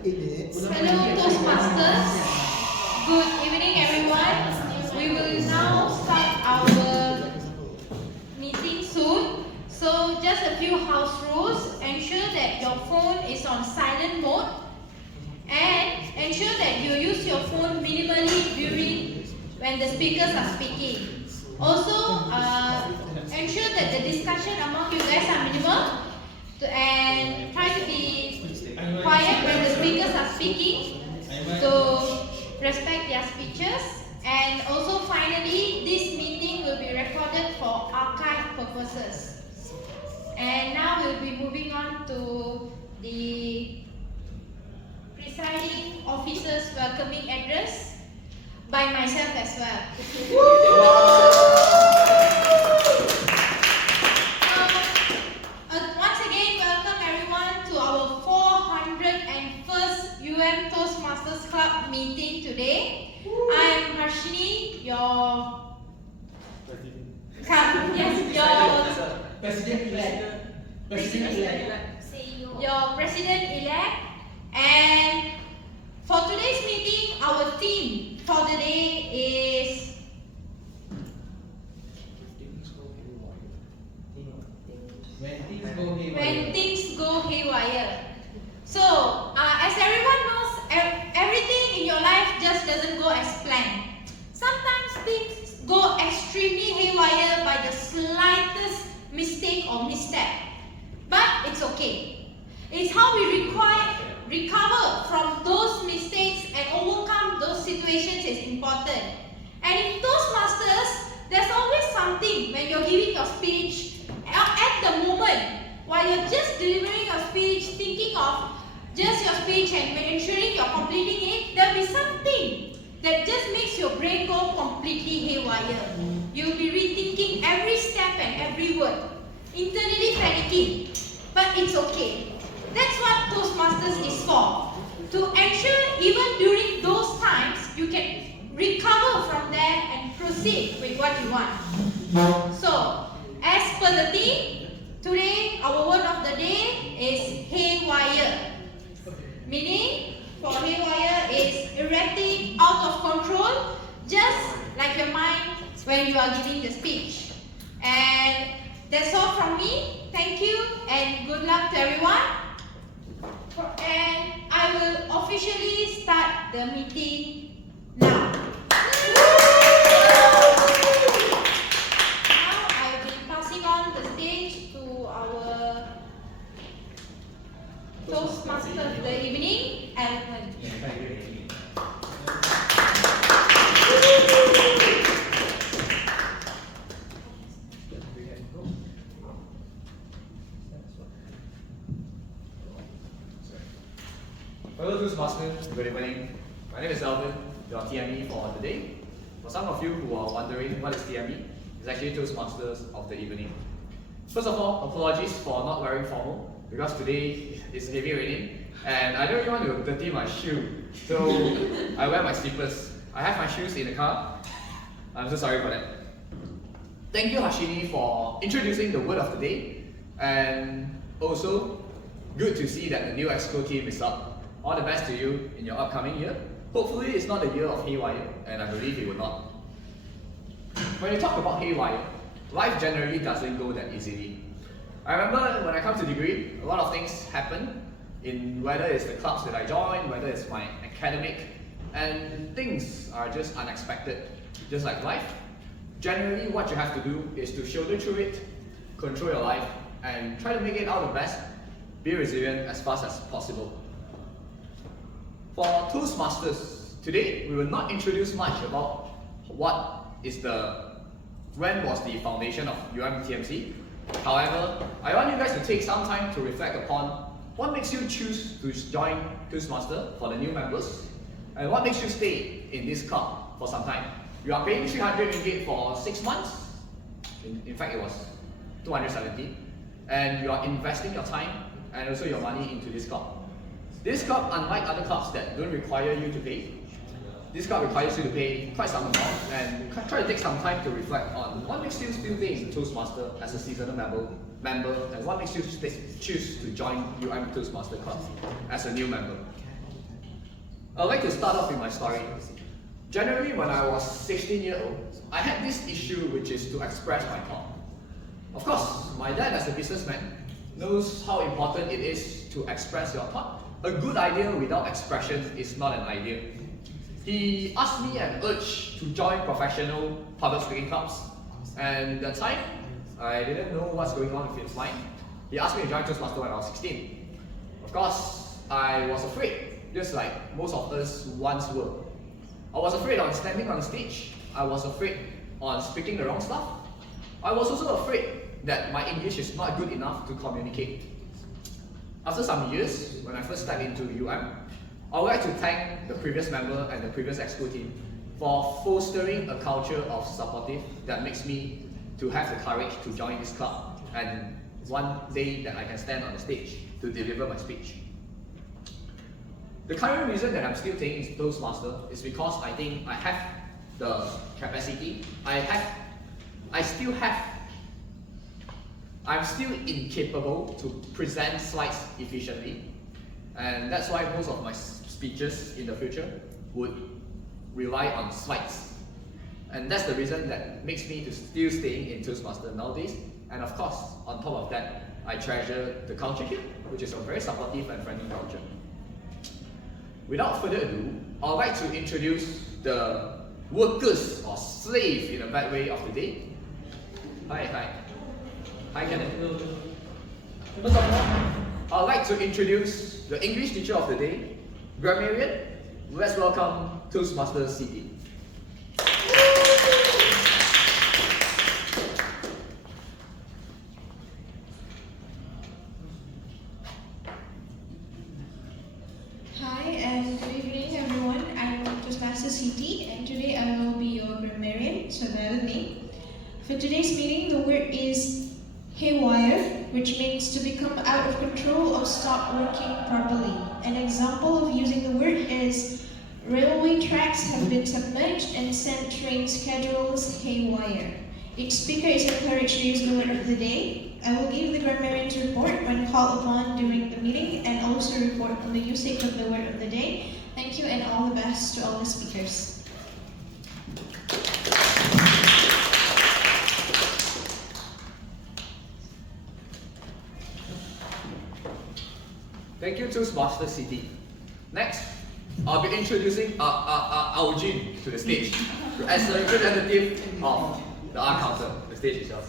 Hello Toastmasters, good evening everyone. We will now start our meeting soon. So just a few house rules. Ensure that your phone is on silent mode and ensure that you use your phone minimally during when the speakers are speaking. Also, ensure that the discussion among you guys are minimal and try to be quiet when the speakers are speaking, so respect their speeches. And also finally, this meeting will be recorded for archive purposes. And now we'll be moving on to the presiding officer's welcoming address by myself as well. Once again, welcome everyone to our 401st Toastmasters Club meeting today. I am Harshini, your president-elect, and for today's meeting, our theme for the day is when things go haywire. So, as everyone knows, everything in your life just doesn't go as planned. Sometimes things go extremely haywire by the slightest mistake or misstep. But it's okay. It's how we recover from those mistakes and overcome those situations is important. And in Toastmasters, there's always something when you're giving your speech, at the moment, while you're just delivering your speech, thinking of just your speech and ensuring you're completing it, there'll be something that just makes your brain go completely haywire. You'll be rethinking every step and every word, internally panicking, but it's okay. That's what Toastmasters is for, to ensure even during those times, you can recover from there and proceed with what you want. So, as per the theme, today our word of the day is haywire. Meaning, for haywire is erratic, out of control, just like your mind when you are giving the speech. And that's all from me. Thank you and good luck to everyone. And I will officially start the meeting now. Toastmaster of the evening, Elven. Hello Toastmasters, good evening. My name is Elven, your TME for the day. For some of you who are wondering what is TME, it's actually Toastmasters of the evening. First of all, apologies for not wearing formal, because today it's heavy raining and I don't really want to dirty my shoe, so I wear my slippers. I have my shoes in the car. I'm so sorry for that. Thank you Harshini for introducing the word of the day, and also good to see that the new Exco team is up. All the best to you in your upcoming year. Hopefully it's not the year of haywire, and I believe it will not. When you talk about haywire, life generally doesn't go that easily. I remember when I come to degree, a lot of things happen, in whether it's the clubs that I join, whether it's my academic, and things are just unexpected. Just like life, generally what you have to do is to shoulder through it, control your life, and try to make it out the best, be resilient as fast as possible. For Toastmasters, today we will not introduce much about when was the foundation of UMTMC. However, I want you guys to take some time to reflect upon what makes you choose to join Toastmaster for the new members, and what makes you stay in this club for some time. You are paying 300 ringgit for 6 months, in fact it was 270, and you are investing your time and also your money into this club. This club, unlike other clubs that don't require you to pay, this club requires you to pay quite some amount and try to take some time to reflect on what makes you still stay in the Toastmaster as a seasonal member, and what makes you choose to join UM Toastmaster Club as a new member. I'd like to start off with my story. Generally, when I was 16 years old, I had this issue which is to express my thought. Of course, my dad as a businessman knows how important it is to express your thought. A good idea without expression is not an idea. He asked me and urged to join professional public speaking clubs. And at the time, I didn't know what's going on with his mind. He asked me to join Toastmaster when I was 16. Of course, I was afraid, just like most of us once were. I was afraid on standing on stage. I was afraid on speaking the wrong stuff. I was also afraid that my English is not good enough to communicate. After some years, when I first stepped into UM, I would like to thank the previous member and the previous exco team for fostering a culture of supportive that makes me to have the courage to join this club and one day that I can stand on the stage to deliver my speech. The current reason that I'm still taking Toastmaster is because I think I have the capacity, I'm still incapable to present slides efficiently, and that's why most of my speeches in the future would rely on slides. And that's the reason that makes me to still staying in Toastmaster nowadays. And of course, on top of that, I treasure the culture here, which is a very supportive and friendly culture. Without further ado, I'd like to introduce the workers or slave in a bad way of the day. Hi, Kenneth. First of all, I'd like to introduce the English teacher of the day, Grammarian. Let's welcome Toastmaster Siti. Hi and good evening everyone. I'm Toastmaster Siti and today I will be your grammarian, so bear with me. For today's meeting, the word is haywire, which means to become out of control or stop working properly. An example of using the word is railway tracks have been submerged and sent train schedules haywire. Each speaker is encouraged to use the word of the day. I will give the grammarian's report when called upon during the meeting and also report on the usage of the word of the day. Thank you and all the best to all the speakers. Thank you, Toastmaster Siti. Next, I'll be introducing Augene to the stage as the representative of the R Council. The stage is yours.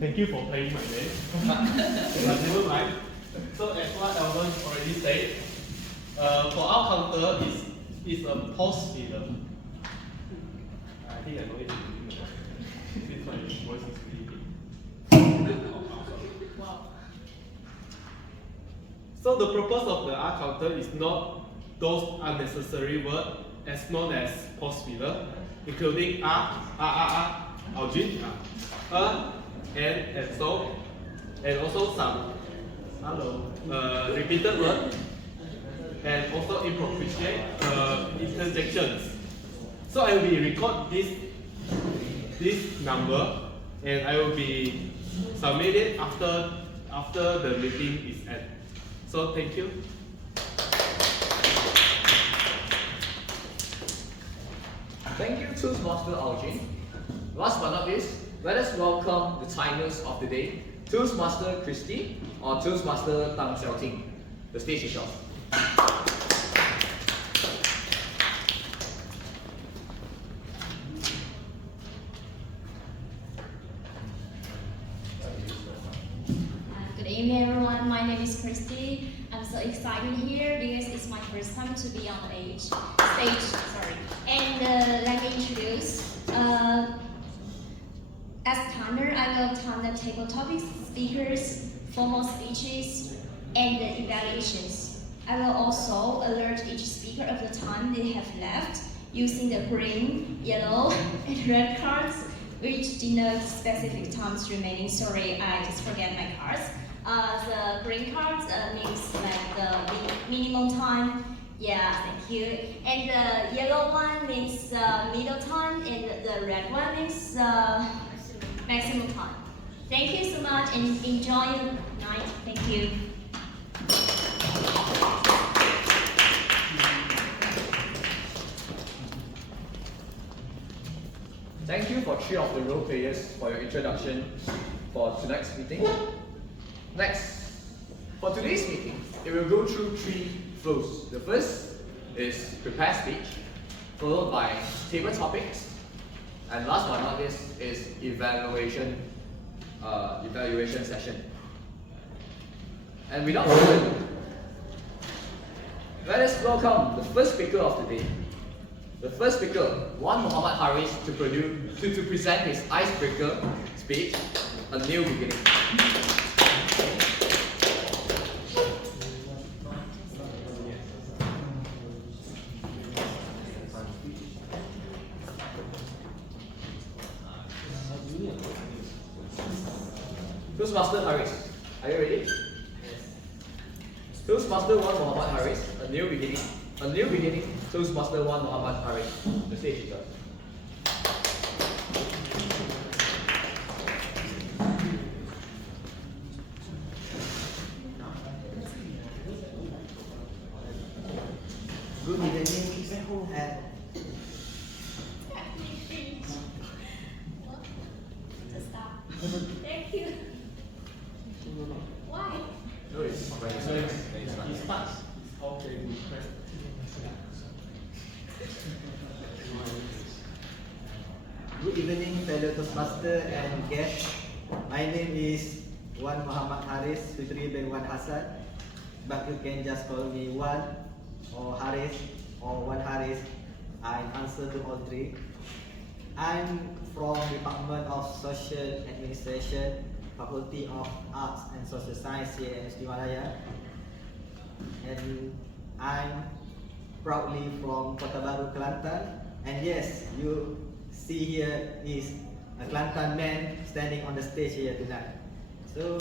Thank you for playing my name. But never mind. So as what Elven already said, for our counter is a pause filler. I think I know it. Since my voice is really big. Wow. So the purpose of the R counter is not those unnecessary words as known as pause filler, including Augene, and so, and also some repeated words, and also inappropriate interjections. So I will be record this number, and I will be submit it after the meeting is end. So thank you. Thank you, Toastmaster Augene. Last but not least, let us welcome the timers of the day, Toastmaster Christy or Toastmaster Tang Xiaoting. The stage is yours. Good evening, everyone. My name is Christy. I'm so excited here because it's my first time to be on the stage. And let me introduce. As timer, I will turn the table topics, speakers, formal speeches, and the evaluations. I will also alert each speaker of the time they have left using the green, yellow, and red cards, which denote specific times remaining. Sorry, I just forget my cards. The green cards means like the minimum time. Yeah, thank you. And the yellow one means middle time, and the red one means maximum time. Thank you so much and enjoy your night. Thank you. thank you for 3 of the role players for your introduction for tonight's meeting. Next, for today's meeting, it will go through 3 flows. The first is prepare speech, followed by table topics, and last but not least is evaluation session. And without further ado, let us welcome the first speaker of the day. The first speaker, Mohamad Haris, to present his icebreaker speech, A New Beginning. Toastmaster Haris, are you ready? Yes. Toastmaster 1 Mohamad Haris, A New Beginning. A New Beginning, Toastmaster 1 Mohamad Haris. The stage is yours. Good evening and Just stop. Thank you. Why? No, it's fine. He starts. Okay, good. good evening, fellow Toastmaster and guests. My name is Wan Mohamad Haris Fitri bin Wan Hasan, but you can just call me Wan or Haris or Wan Haris. I answer to all 3. I'm from Department of Social Administration, Faculty of Arts and Social Science here in Malaya. And I'm proudly from Kota Baru, Kelantan. And yes, you see here is a Kelantan man standing on the stage here tonight. So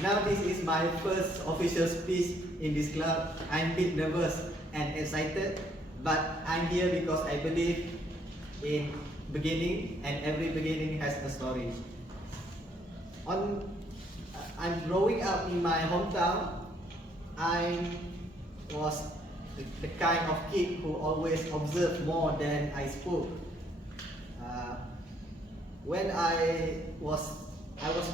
now this is my first official speech in this club. I'm a bit nervous and excited, but I'm here because I believe in beginning, and every beginning has a story. I'm growing up in my hometown. I was the kind of kid who always observed more than I spoke. When I was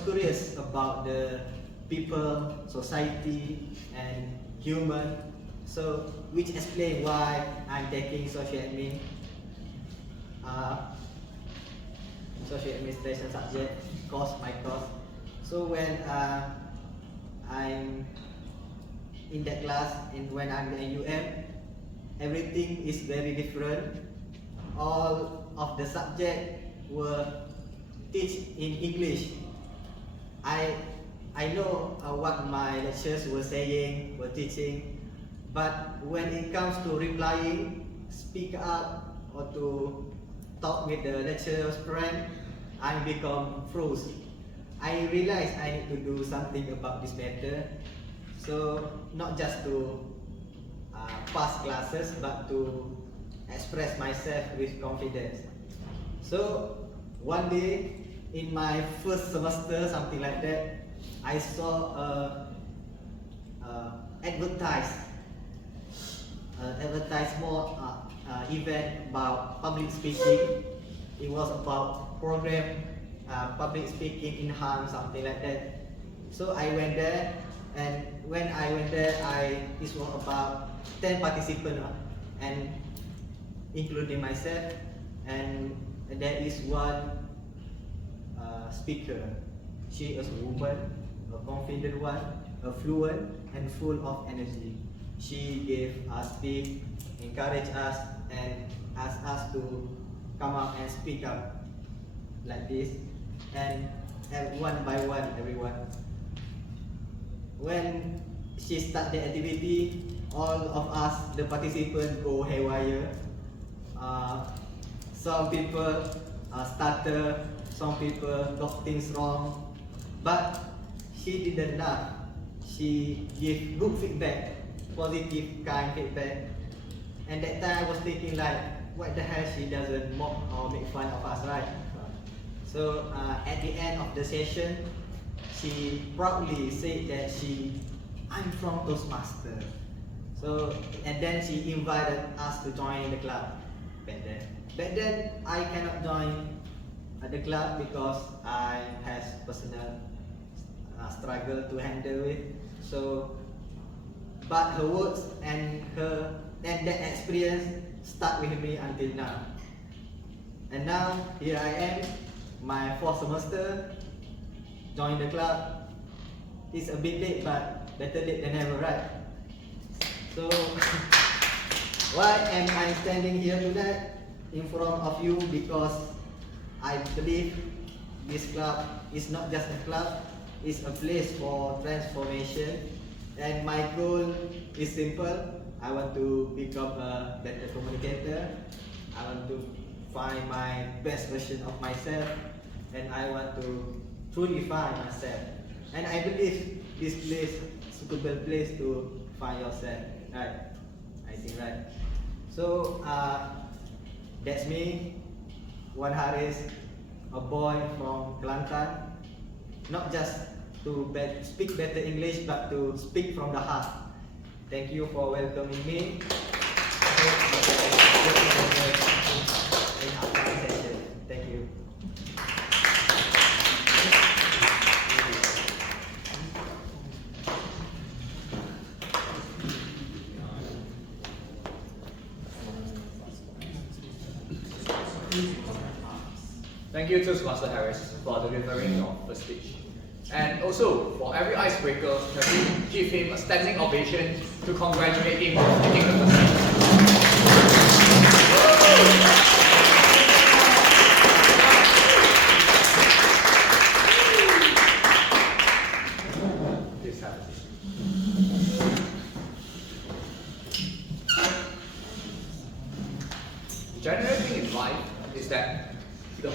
curious about the people, society, and human. So, which explain why I'm taking social administration subject, my course. So when I'm in that class and when I'm in UM, everything is very different. All of the subject were teach in English. I know what my lecturers were saying, were teaching, but when it comes to replying, speak up, or to talk with the lecturer's friend, I become froze. I realized I need to do something about this matter. So not just to pass classes, but to express myself with confidence. So one day in my first semester, something like that, I saw a advertisement event about public speaking. It was about program public speaking in Han, something like that. So I went there, and when I went there, this was about 10 participants, and including myself, and there is one speaker. She is a woman, a confident one, a fluent, and full of energy. She gave us speak, encouraged us, and asked us to come up and speak up like this, and one by one, everyone. When she started the activity, all of us, the participants, go haywire. Some people stutter, some people got things wrong, but she didn't laugh. She gave good feedback, positive kind feedback. And that time I was thinking like, what the hell, she doesn't mock or make fun of us, right? So at the end of the session, she proudly said that I'm from Toastmaster. So, and then she invited us to join the club back then. Back then, I cannot join the club because I has personal struggle to handle it. So, but her words and that experience stuck with me until now. And now here I am, my 4th semester, join the club. It's a bit late, but better late than never, right? So, why am I standing here tonight in front of you? Because I believe this club is not just a club, it's a place for transformation. And my goal is simple. I want to become a better communicator. I want to find my best version of myself. And I want to truly find myself. And I believe this place is a suitable place to find yourself. Right? I think right. So that's me, Wan Haris, a boy from Kelantan. Not just to speak better English, but to speak from the heart. Thank you for welcoming me. Thank you. Thank you, Toastmaster Harris, for delivering your first speech. And also, for every icebreaker, can we give him a standing ovation to congratulate him for taking the first speech? Please have a seat. The general thing in life is that the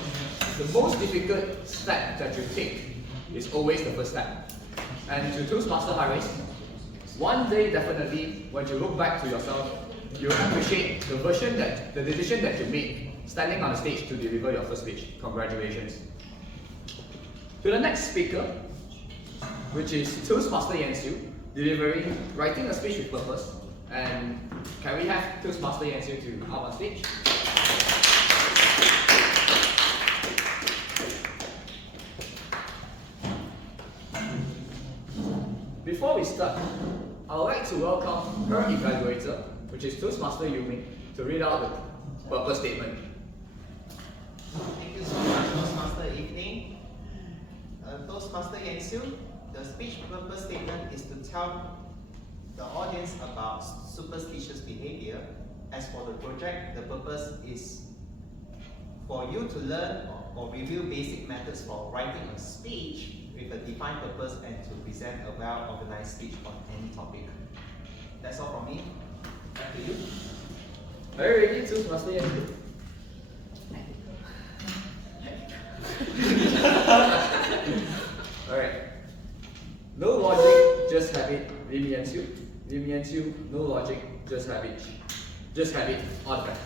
most difficult step that you take is always the first step. And to Toastmaster Harris, one day definitely, when you look back to yourself, you appreciate the decision that you made, standing on the stage to deliver your first speech. Congratulations. To the next speaker, which is Toastmaster Yan Siew, writing a speech with purpose. And can we have Toastmaster Yan Siew to come on stage? Before we start, I would like to welcome her evaluator, which is Toastmaster Meng, to read out the purpose statement. Thank you so much, Toastmaster Evening. Toastmaster Yan Siew, the speech purpose statement is to tell the audience about superstitious behavior. As for the project, the purpose is for you to learn or review basic methods for writing a speech with a defined purpose and to present a well-organized speech on any topic. That's all from me. Back to you. Are you ready, Toastmaster Yan Siew? Alright. No logic, just habit. Lim Yan Siew. No logic, just habit. Just habit. All the best.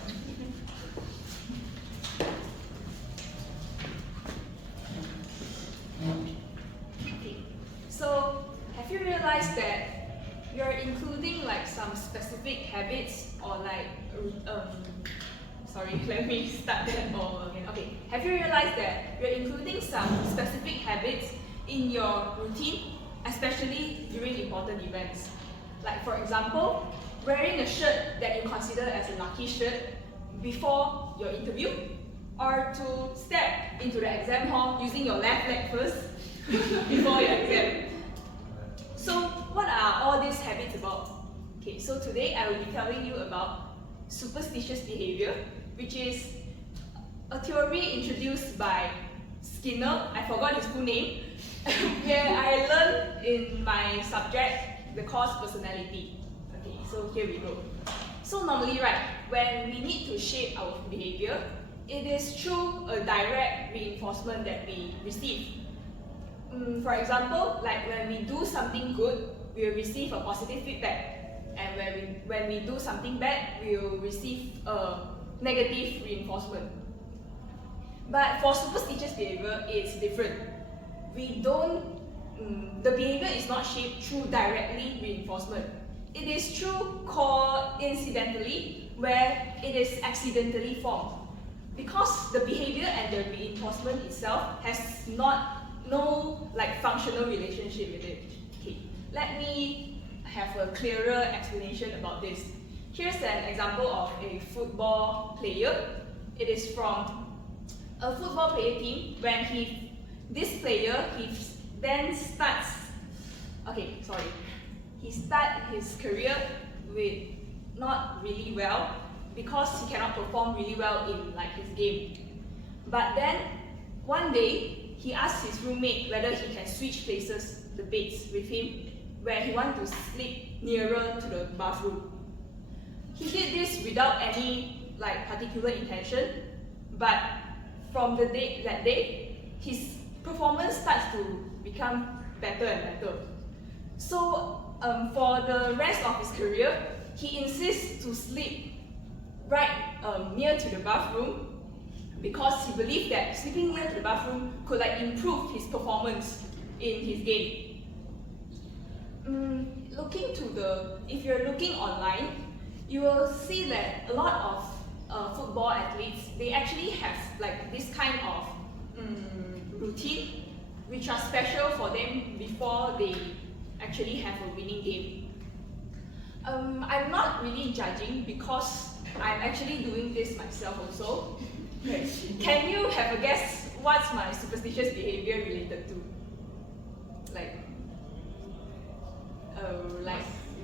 So, have you realized that you're including like some specific habits or like, sorry, let me start that over again. Okay, have you realized that you're including some specific habits in your routine, especially during important events? Like for example, wearing a shirt that you consider as a lucky shirt before your interview, or to step into the exam hall using your left leg first before your exam. So what are all these habits about? Okay, so today I will be telling you about superstitious behavior, which is a theory introduced by Skinner, I forgot his full name, where I learned in my subject, the course personality. Okay, so here we go. So normally, right, when we need to shape our behavior, it is through a direct reinforcement that we receive. For example, like when we do something good, we will receive a positive feedback, and when we do something bad, we will receive a negative reinforcement. But for superstitious behavior, it's different. The behavior is not shaped through directly reinforcement. it is true coincidentally where it is accidentally formed. Because the behavior and the reinforcement itself has no like functional relationship with it. Okay, let me have a clearer explanation about this. Here's an example of a football player. It is from a football player team. When this player then starts. He starts his career with not really well because he cannot perform really well in like his game. But then one day he asks his roommate whether he can switch places, the beds with him, where he wants to sleep nearer to the bathroom. He did this without any like particular intention, but from that day, his performance starts to become better and better. So for the rest of his career, he insists to sleep right near to the bathroom because he believed that sleeping near to the bathroom could like improve his performance in his game. If you're looking online, you will see that a lot of football athletes, they actually have like this kind of routine which are special for them before they actually have a winning game. I'm not really judging because I'm actually doing this myself also. Okay. Can you have a guess what's my superstitious behavior related to?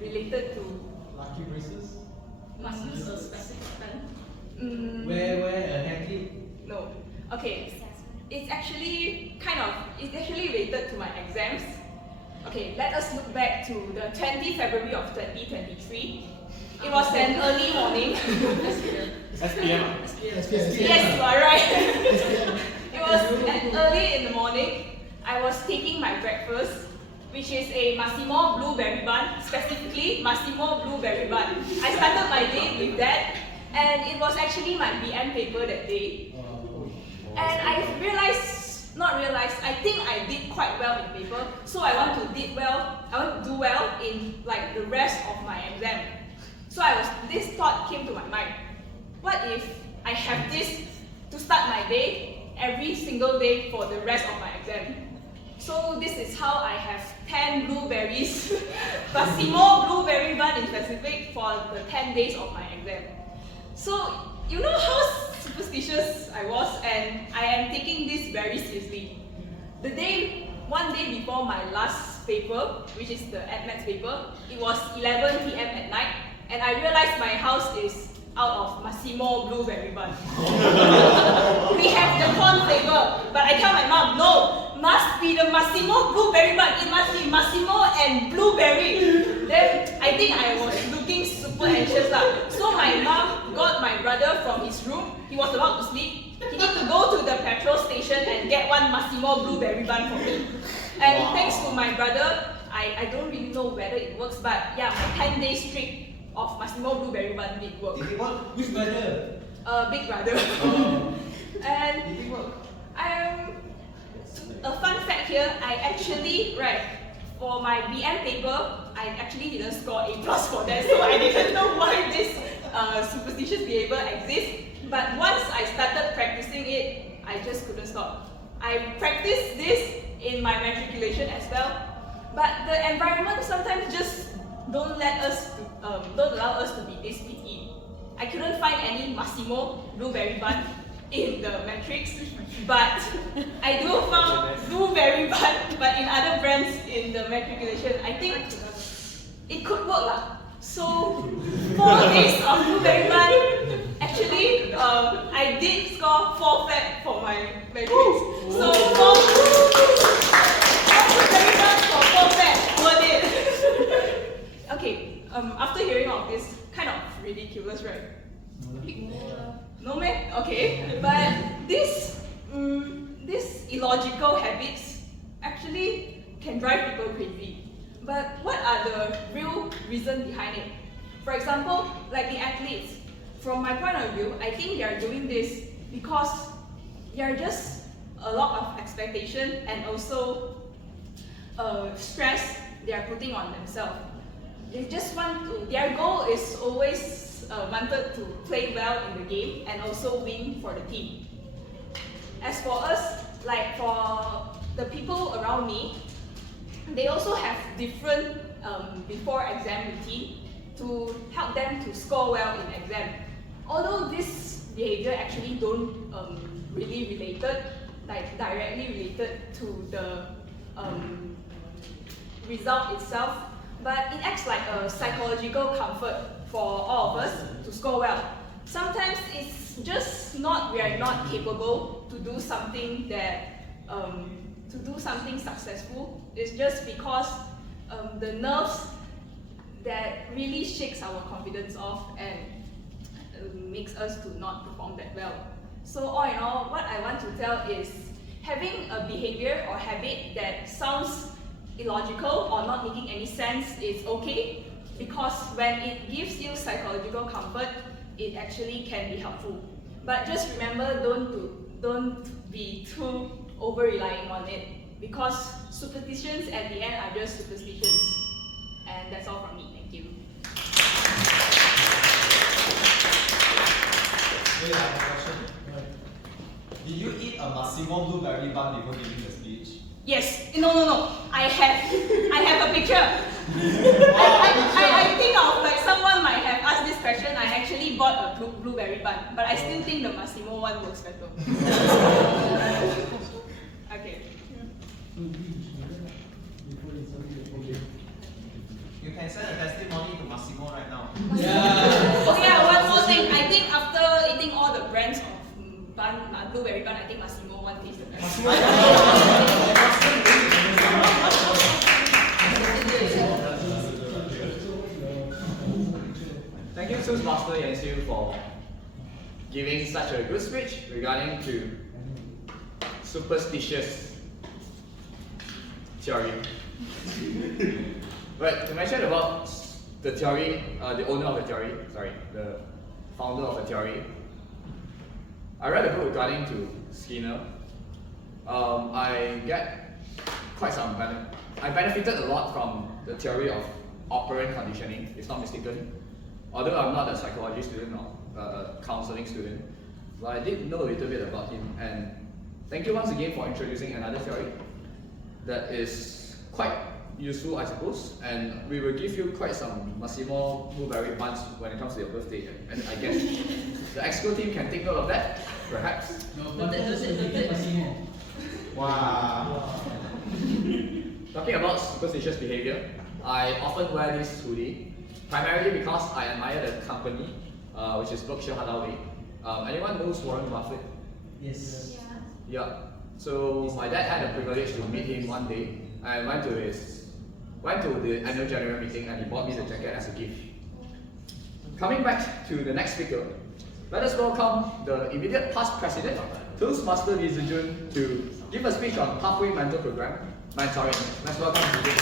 Related to Lucky braces? must use a specific pen. Wear a hair clip. No. Okay. It's actually related to my exams. Okay, let us look back to the 20th February of 2023. It was an early morning. SPM. Yes, you are right. It was early in the morning. I was taking my breakfast, which is a Massimo blueberry bun, specifically Massimo blueberry bun. I started my day with that, and it was actually my BM paper that day. And I think I did quite well in paper, so I want to do well in like the rest of my exam. So this thought came to my mind. What if I have this to start my day every single day for the rest of my exam? So this is how I have 10 blueberries, Massimo blueberry bun in specific for the 10 days of my exam. So you know how superstitious I was, and I am taking this very seriously. One day before my last paper, which is the maths paper, it was 11 PM at night, and I realized my house is out of Massimo blueberry bun. We have the corn flavor, but I tell my mom, no, must be the Massimo blueberry bun. It must be Massimo and blueberry. Then I think I was looking super anxious lah. So my mom got my brother from his room. He was about to sleep. He needed to go to the petrol station and get one Massimo blueberry bun for me. And thanks to my brother, I don't really know whether it works, but yeah, my 10-day streak of Massimo blueberry bun did work. Did it work? Which brother? Big brother. And Did it work? a fun fact here, I actually, for my BM paper, I actually didn't score A+ for that, so I didn't know why this superstitious behavior exists. But once I started practicing it, I just couldn't stop. I practiced this in my matriculation as well, but the environment sometimes just don't allow us to be this picky. I couldn't find any Massimo blueberry bun in the matrix, but I do found blueberry bun, but in other brands in the matriculation. I think it could work lah. So 4 days of blueberry bun. Actually, I did score 4 flat for my matrix. So 4 blueberry bun for 4 flat, worth it. Okay. After hearing all of this, kind of ridiculous, right? No man? Okay. But these illogical habits actually can drive people crazy. But what are the real reasons behind it? For example, like the athletes, from my point of view, I think they are doing this because there are just a lot of expectation and also stress they are putting on themselves. they just want to, their goal is always wanted to play well in the game and also win for the team. As for us, like for the people around me, they also have different before exam routine to help them to score well in exam. Although this behavior actually don't really related, like directly related to the result itself, but it acts like a psychological comfort for all of us to score well. Sometimes it's just not, we are not capable to do something that, to do something successful. It's just because the nerves that really shakes our confidence off and makes us to not perform that well. So all in all, what I want to tell is having a behavior or habit that sounds illogical or not making any sense is okay, because when it gives you psychological comfort, it actually can be helpful. But just remember, don't be too over-relying on it, because superstitions at the end are just superstitions. And that's all from me. Thank you. Wait, I have a question. Did you eat a Massimo blueberry bun before giving the speech? Yes. No. I have a picture. I think of like someone might have asked this question. I actually bought a blueberry bun, but I still think the Massimo one works better. Okay. You can send a testimony to Massimo right now. Yeah. Okay, one more thing. I think after eating all the brands of blueberry bun, I think Massimo one tastes the best. Thank you, Toastmaster Yan Siew, for giving such a good speech regarding to superstitious theory. But to mention about the theory, the owner of the theory, the founder of the theory, I read a book regarding to Skinner. I get quite some I benefited a lot from the theory of operant conditioning, if not mistaken. Although I'm not a psychology student or a counseling student, but I did know a little bit about him. And thank you once again for introducing another theory that is quite useful, I suppose. And we will give you quite some Massimo blueberry buns when it comes to your birthday. And I guess the EXCO team can take note of that, perhaps. Massimo. Wow. Talking about superstitious behavior, I often wear this hoodie, primarily because I admire the company, which is Berkshire Hathaway. Anyone knows Warren Buffett? Yes. Yeah. So my dad had the privilege to meet him one day. I went to the annual general meeting and he bought me the jacket as a gift. Coming back to the next speaker, let us welcome the immediate past president, Toastmaster Zhi Jun, to give a speech on Pathway Mentor Program, mentoring. Let's welcome Zhi Jun.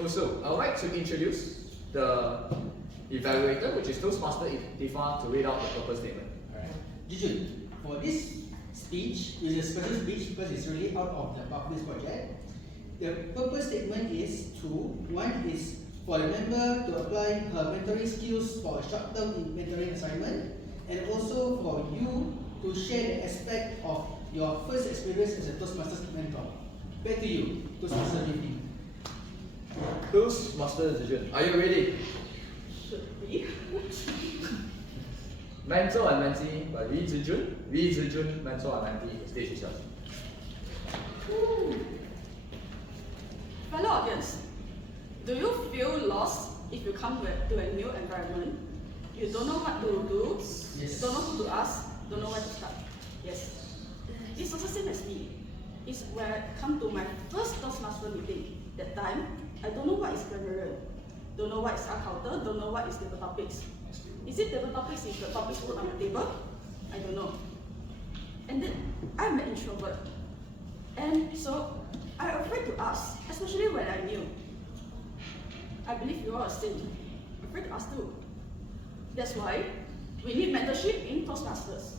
Also, I would like to introduce the evaluator, which is Toastmaster Ikthifar, to read out the purpose statement. Alright. Zhi Jun, for this speech, it's a special speech because it's really out of the Pathways project. The purpose statement is two. One is for the member to apply her mentoring skills for a short-term mentoring assignment, and also for you to share the aspect of your first experience as a Toastmasters mentor. Back to you, Toastmaster Zhi. Toastmaster Zhi Jun, are you ready? Should we? Mentor and Mentee by Zhi Jun. Zhi Jun, Mentor and Mentee. The stage is yours. Fellow audience, do you feel lost if you come to a new environment? You don't know what to do, Yes. don't know who to ask, don't know where to start. Yes. It's also same as me. It's when I come to my first Toastmaster meeting. That time, I don't know what is Grammarian, don't know what is counter, don't know what is table topics. Is it table topics is the topics put on the table? I don't know. And then I'm an introvert. And so I'm afraid to ask, especially when I'm new. I believe you all are the same. Afraid to ask too. That's why we need mentorship in Toastmasters.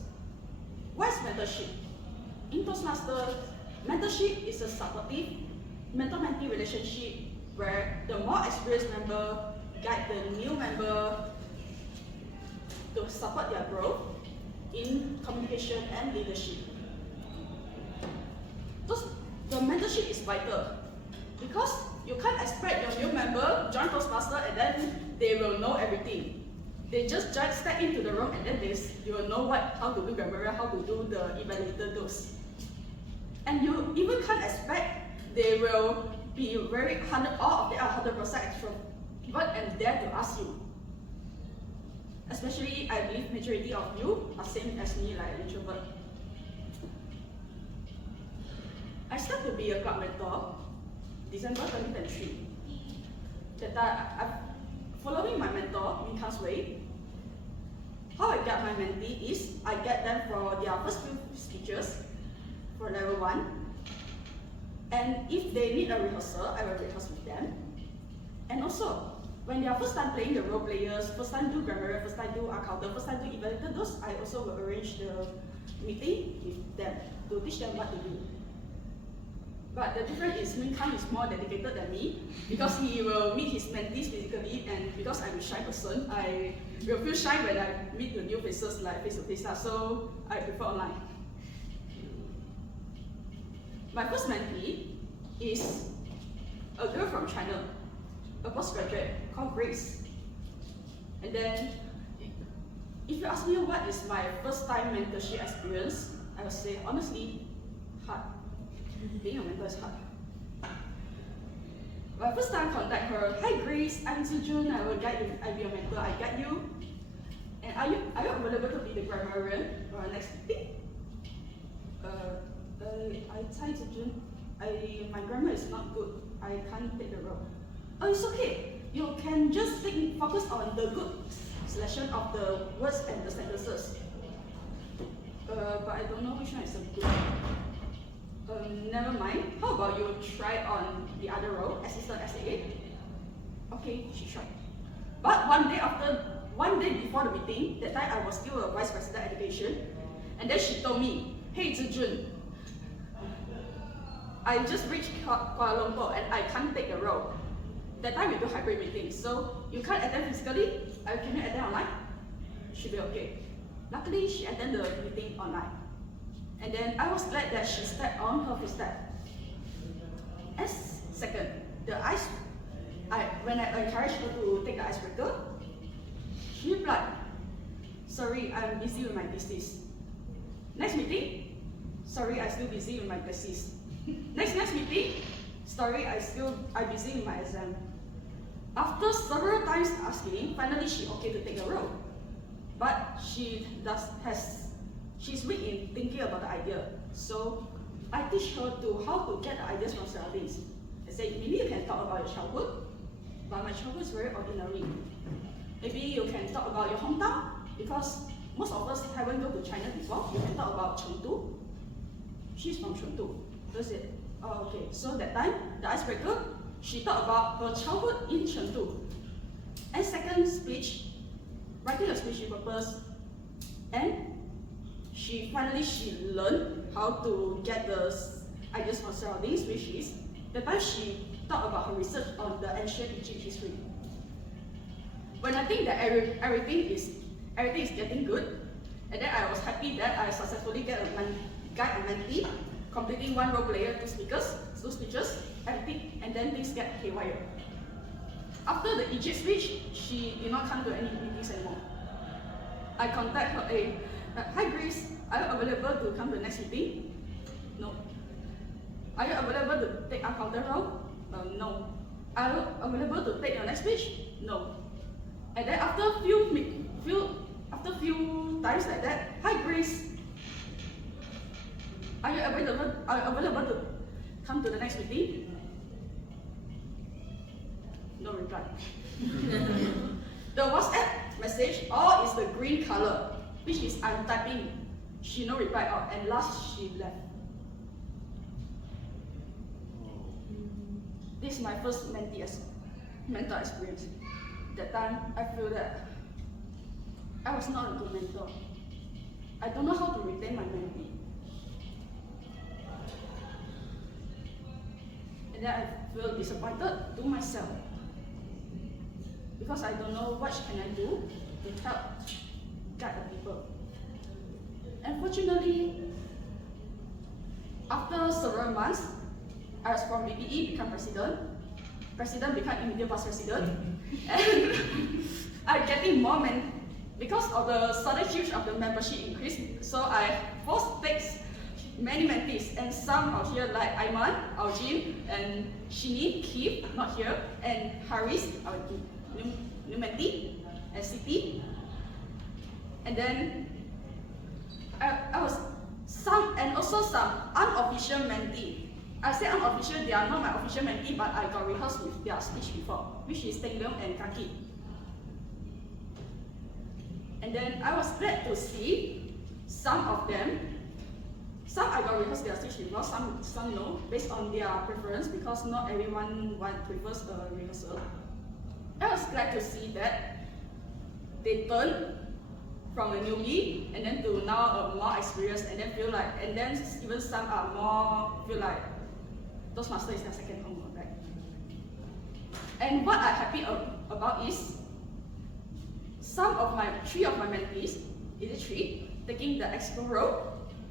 What is mentorship? In Toastmasters, mentorship is a supportive mentor-mentee relationship where the more experienced member guide the new member to support their growth in communication and leadership. The mentorship is vital because you can't expect your new member join Toastmaster and then they will know everything. They just step into the room and then you will know how to do Grammarian, how to do the Evaluator those. And you even can't expect they will be all of them are 100% extrovert and dare to ask you. Especially, I believe majority of you are same as me, like introvert. I started to be a club mentor December 2023. Following my mentor, Ming's way, how I get my mentee is I get them for their first few speeches for level 1. And if they need a rehearsal, I will rehearse with them. And also, when they are first time playing the role players, first time do Grammarian, first time do Accountant, first time do Evaluator, those I also will arrange the meeting with them to teach them what to do. But the difference is Meng is more dedicated than me because he will meet his mentees physically, and because I'm a shy person, I will feel shy when I meet the new faces like face to face, so I prefer online. My first mentee is a girl from China, a postgraduate called Grace. And then, if you ask me what is my first time mentorship experience, I would say honestly, hard. Being a mentor is hard. When I first time contact her, hi Grace, I'm Zhi Jun, I will guide you, I'll be your mentor, I guide you. And are you available to be the grammarian for our next meeting? I tell Zhi Jun, my grammar is not good, I can't take the role. Oh, it's okay, you can just focus on the good selection of the words and the sentences. But I don't know which one is a good. Never mind. How about you try on the other role, assistant SAA? Okay, she tried. But one day before the meeting, that time I was still a vice president education, and then she told me, hey Zhi Jun, I just reached Kuala Lumpur and I can't take the role. That time we do hybrid meetings, so you can't attend physically, can you attend online? Should be okay. Luckily, she attended the meeting online. And then I was glad that she stepped on her footstep. As second, when I encouraged her to take the icebreaker, she replied, sorry, I'm busy with my thesis. Next meeting, sorry, I'm still busy with my thesis. Next meeting, sorry, I'm busy with my exam. After several times asking, finally she okay to take the role. But she's weak in thinking about the idea. So I teach her how to get the ideas from surroundings. I say, maybe you can talk about your childhood, but my childhood is very ordinary. Maybe you can talk about your hometown, because most of us haven't gone to China before. You can talk about Chengdu. She's from Chengdu. That's it. Oh, okay. So that time, the icebreaker, she talked about her childhood in Chengdu. And second speech, writing a speech with purpose, and she learned how to get the ideas from surroundings, which is the time she talked about her research on the ancient Egypt history. When I think that everything is getting good, and then I was happy that I successfully guide a mentee, completing one role player, two speeches, everything, and then things get haywire. After the Egypt speech, she did not come to any meetings anymore. I contact her, hi Grace, are you available to come to the next meeting? No. Are you available to take our counter role? No. Are you available to take your next speech? No. And then after few times like that, hi Grace, are you available to come to the next meeting? No reply. The WhatsApp message all is the green color, which is I'm typing. She no reply out, and last she left. This is my first mentor experience. That time I feel that I was not a good mentor. I don't know how to retain my mentee. and then I feel disappointed to myself because I don't know what can I do to help guide the people. Unfortunately, after several months, I was from BPE become president become immediate past president, and I'm getting more because of the sudden huge of the membership increase. So I forced takes many mentees, and some are here like Aimaan, Augene, and Harshini, Keith, not here, and Haris, our new mentee, and Siti. And then I was some unofficial mentee. I say unofficial, they are not my official mentee, but I got rehearsed with their speech before, which is Teng Leong and Kaki. And then I was glad to see some of them. Some I got rehearsed their speech before, some no, based on their preference, because not everyone prefers a rehearsal. I was glad to see that they turned from a newbie and then to now a more experienced, and then feel like, and then even some are more feel like Toastmaster is their second home, right? And what I'm happy about is three of my mentees, taking the exco role.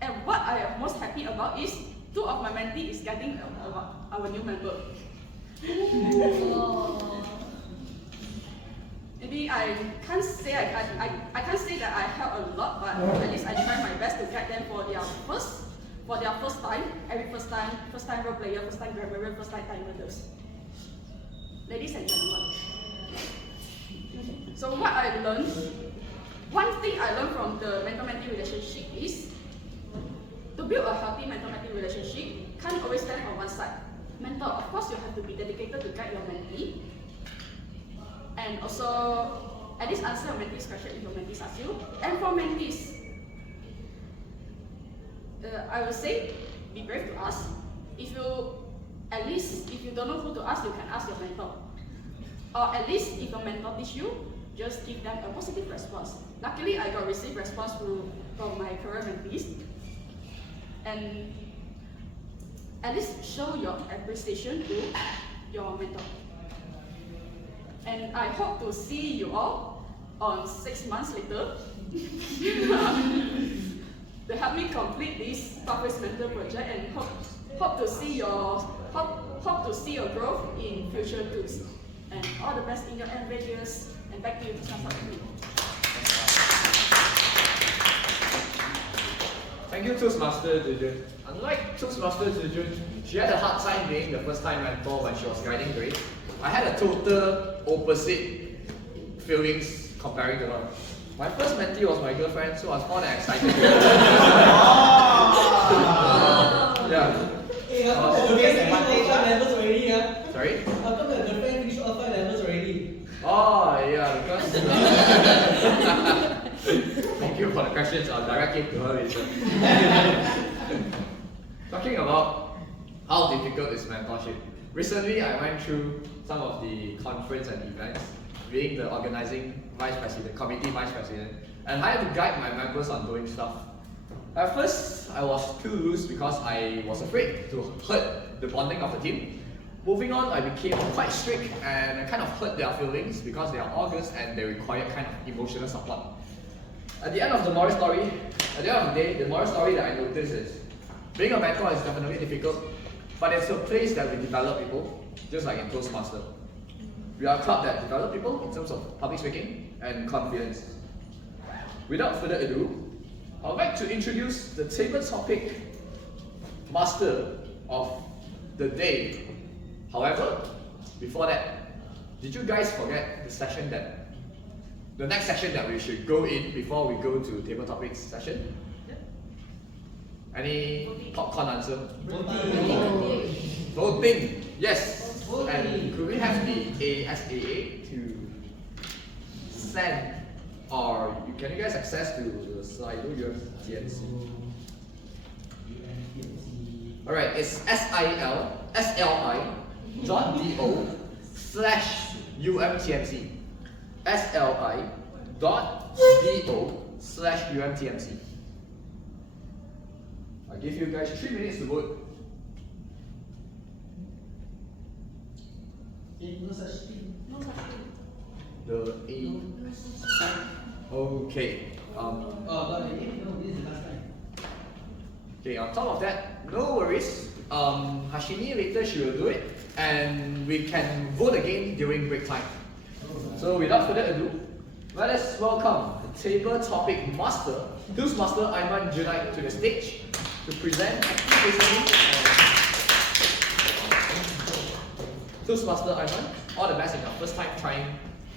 And what I am most happy about is 2 of my mentees is getting our new member. Maybe I can't say I can't say that I helped a lot, but at least I tried my best to guide them for their first time, first time role player, first time grammarian, first time timers. Ladies and gentlemen. So what I learned, one thing I learned from the mentor-mentee relationship is to build a healthy mentor-mentee relationship, can't always stand on one side. Mentor, of course, you have to be dedicated to guide your mentee, and also at least answer your mentee's question if your mentees ask you. And for mentees, I will say, be brave to ask. If you don't know who to ask, you can ask your mentor. Or at least if your mentor teach you, just give them a positive response. Luckily, I got received response from my current mentees. And at least show your appreciation to your mentor. And I hope to see you all on 6 months later to help me complete this Pathways Mentor project, and hope to see your growth in future too. And all the best in your endeavors. And back to you to start. Thank you, Toastmaster Zhi Jun. Unlike Toastmaster Zhi Jun, she had a hard time being the first time mentor when she was guiding grades. I had a total opposite feelings comparing to her. My first mentee was my girlfriend, so I was more than excited. Yeah. Hey, how come the girlfriend finished all 5 levels already? Sorry? How come the girlfriend finished all 5 levels already? Oh, yeah, because... Thank you for the questions. I'll direct it to her later. Talking about how difficult is mentorship. Recently, I went through some of the conference and events, being the organizing vice president, committee vice president, and I had to guide my members on doing stuff. At first, I was too loose because I was afraid to hurt the bonding of the team. Moving on, I became quite strict and I kind of hurt their feelings because they are August and they require kind of emotional support. At the end of the moral story, at the end of the day, the moral story that I noticed is being a mentor is definitely difficult, but it's a place that we develop people, just like in Toastmaster. We are a club that develop people in terms of public speaking and confidence. Without further ado, I would like to introduce the table topic master of the day. However, before that, did you guys forget the next session that we should go in before we go to table topics session? Any popcorn answer? Voting. Yes. And could we have the ASAA to send, or can you guys access to the slide UMTMC? Alright, it's sli.do/UMTMC. sli.do/UMTMC. I'll give you guys 3 minutes to vote. No such thing. No such thing. The A. Okay. Oh, not really? No, this is the last time. Okay, on top of that, no worries. Harshini later she will do it, and we can vote again during break time. So without further ado, let us welcome the table topic master, Toastmaster Aimaan to the stage to present active Toastmaster Aimaan, all the best in your first time trying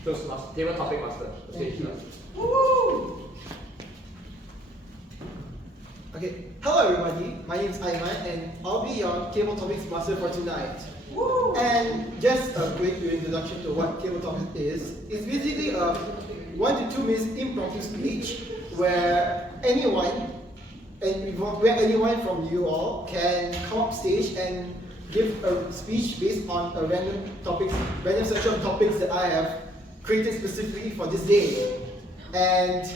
Toastmaster, table topic master. The stage is yours. Woo! Okay, hello everybody, my name is Aimaan and I'll be your Table Topics Master for tonight. Woo! And just a quick introduction to what Table Topics is. It's basically a 1 to 2 minutes impromptu speech where anyone from you all can come up stage and give a speech based on a random section of topics that I have created specifically for this day. And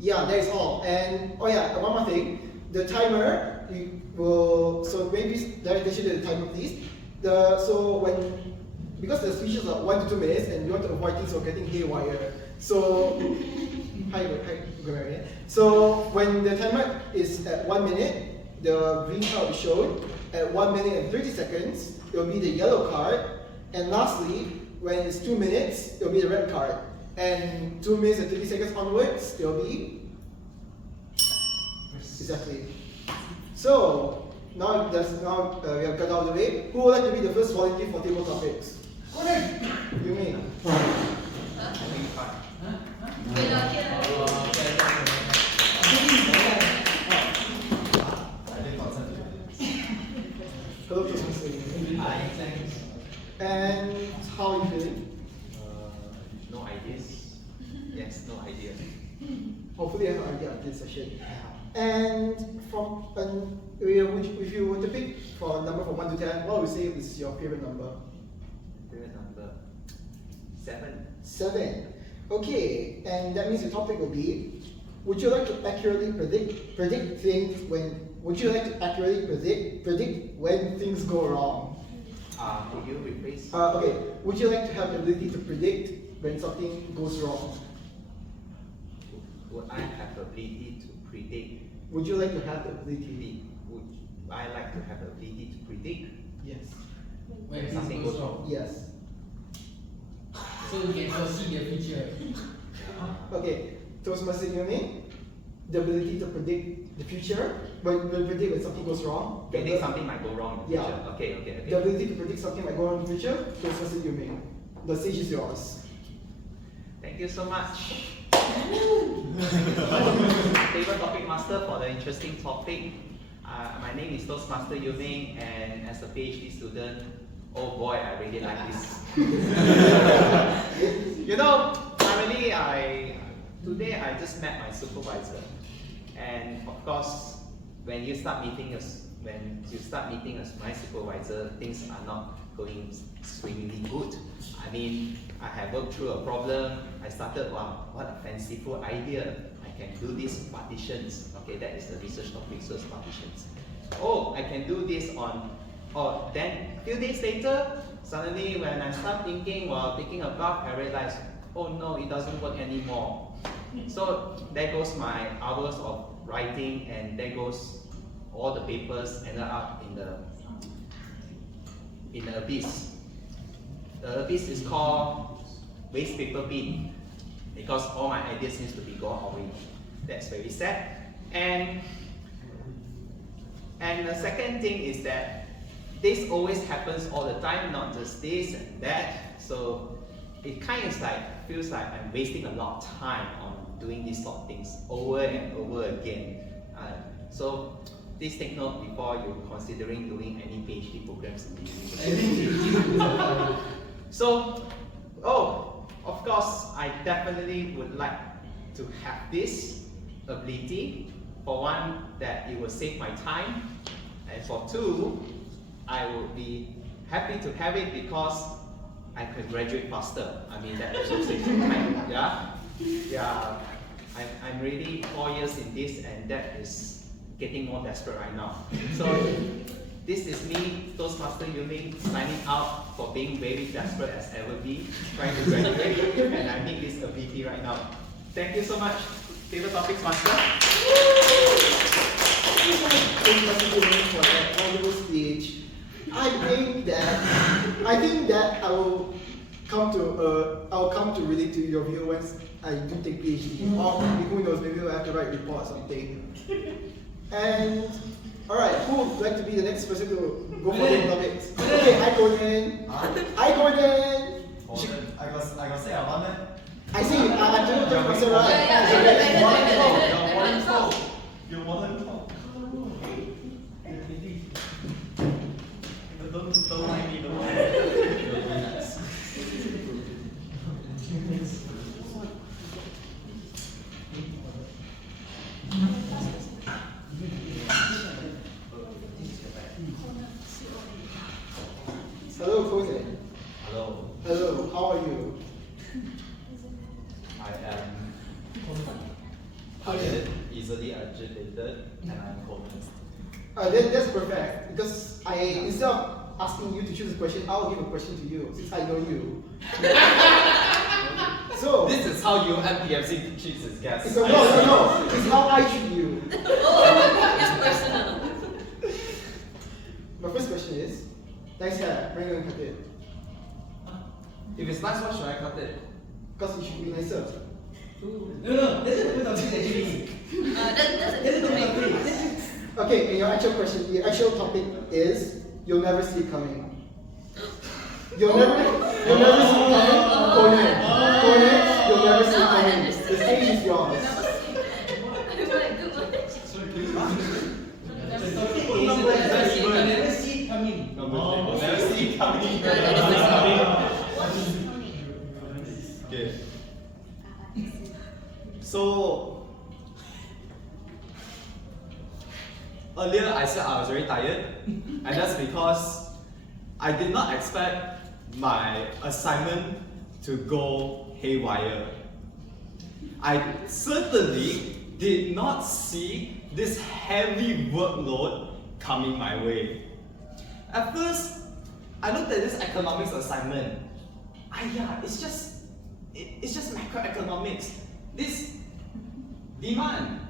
yeah, that is all. And oh yeah, one more thing. The timer, so maybe direct attention to the timer please. Because the speeches are 1 to 2 minutes and we want to avoid things from getting haywire. So, hi Grammarian. So when the timer is at 1 minute, the green card will be shown. At 1 minute and 30 seconds, it will be the yellow card. And lastly, when it's 2 minutes, it will be the red card. And 2 minutes and 30 seconds onwards, it will be exactly. So now we have got out of the way. Who would like to be the first volunteer for table topics? Conan, you may. Hello, Toastmaster. Hi, thanks. And how are you feeling? No ideas. Yes, no idea. Hopefully you have an idea of this session. And if you were to pick for a number from 1 to 10, what would you say is your favorite number? Favorite number 7. 7. Okay, and that means the topic will be: would you like to accurately predict things when? Would you like to accurately predict when things go wrong? Could you rephrase? Okay. Would you like to have the ability to predict when something goes wrong? Would I have the ability to predict? Would you like to have the ability? Would I like to have the ability to predict? Yes. When something goes wrong? Yes. So you can foresee the future. Okay. Toastmaster, you mean the ability to predict the future? Predict when something goes wrong? Predict something might go wrong in the future. Yeah. Okay. The ability to predict something might go wrong in the future? Toastmaster, you mean. The stage is yours. Thank you so much. Table topic master for the interesting topic. My name is Toastmaster Meng, and as a PhD student, oh boy, I really like this. Today I just met my supervisor, and of course, when you start meeting as my supervisor, things are not going swimmingly good. I mean, I have worked through a problem. I started, wow, what a fanciful idea. I can do these partitions. Okay, that is the research topic, so it's partitions. Oh, I can do this then a few days later, suddenly when I start thinking while taking a bath, I realize, oh no, it doesn't work anymore. So there goes my hours of writing, and there goes all the papers ended up in the abyss. The abyss is called waste paper bin because all my ideas seems to be gone away. That's very sad. And the second thing is that this always happens all the time, not just this and that. So it kind of feels like I'm wasting a lot of time on doing these sort of things over and over again. So please take note before you're considering doing any PhD programs in the university. So, of course, I definitely would like to have this ability. For one, that it will save my time, and for two, I would be happy to have it because I could graduate faster. I mean, that also saves time. Yeah. I'm really 4 years in this, and that is getting more desperate right now. This is me, Toastmaster Yuming, signing out for being very desperate as ever be, trying to graduate, and I need this ability right now. Thank you so much, favorite topics master. Toastmaster Yuming for that wonderful speech. I think that I will come to relate to your view once I do take PhD. Or who knows, maybe we'll have to write report or something. And alright, who would like to be the next person to go for the topics? Okay, hi Conan. Hi Conan. I got say I want it. I see. I'm doing the person right. You want to Don't mind me, don't mind me. Hello, Conan. Hello. Hello, how are you? I am tired, easily agitated, and I'm Conan. That's perfect, because instead of asking you to choose a question, I'll give a question to you, since I know you. So, This is how UMTMC treats its guests. no, it's how I treat you. It's personal. My first question is, nice hair, when are you going to cut it? If it's nice, why should I cut it? Because it should be nicer. No, that's a good topic actually. That's a That's a good good topic. topic. Okay, and your actual question, your actual topic is, you'll never see it coming. You'll never see it coming. Conan, you'll never see it coming. The stage is yours. The topic is you never see it coming. Never see it coming. Okay. So earlier I said I was very tired, and that's because I did not expect my assignment to go haywire. I certainly did not see this heavy workload coming my way. At first, I looked at this economics assignment. It's just macroeconomics. This demand,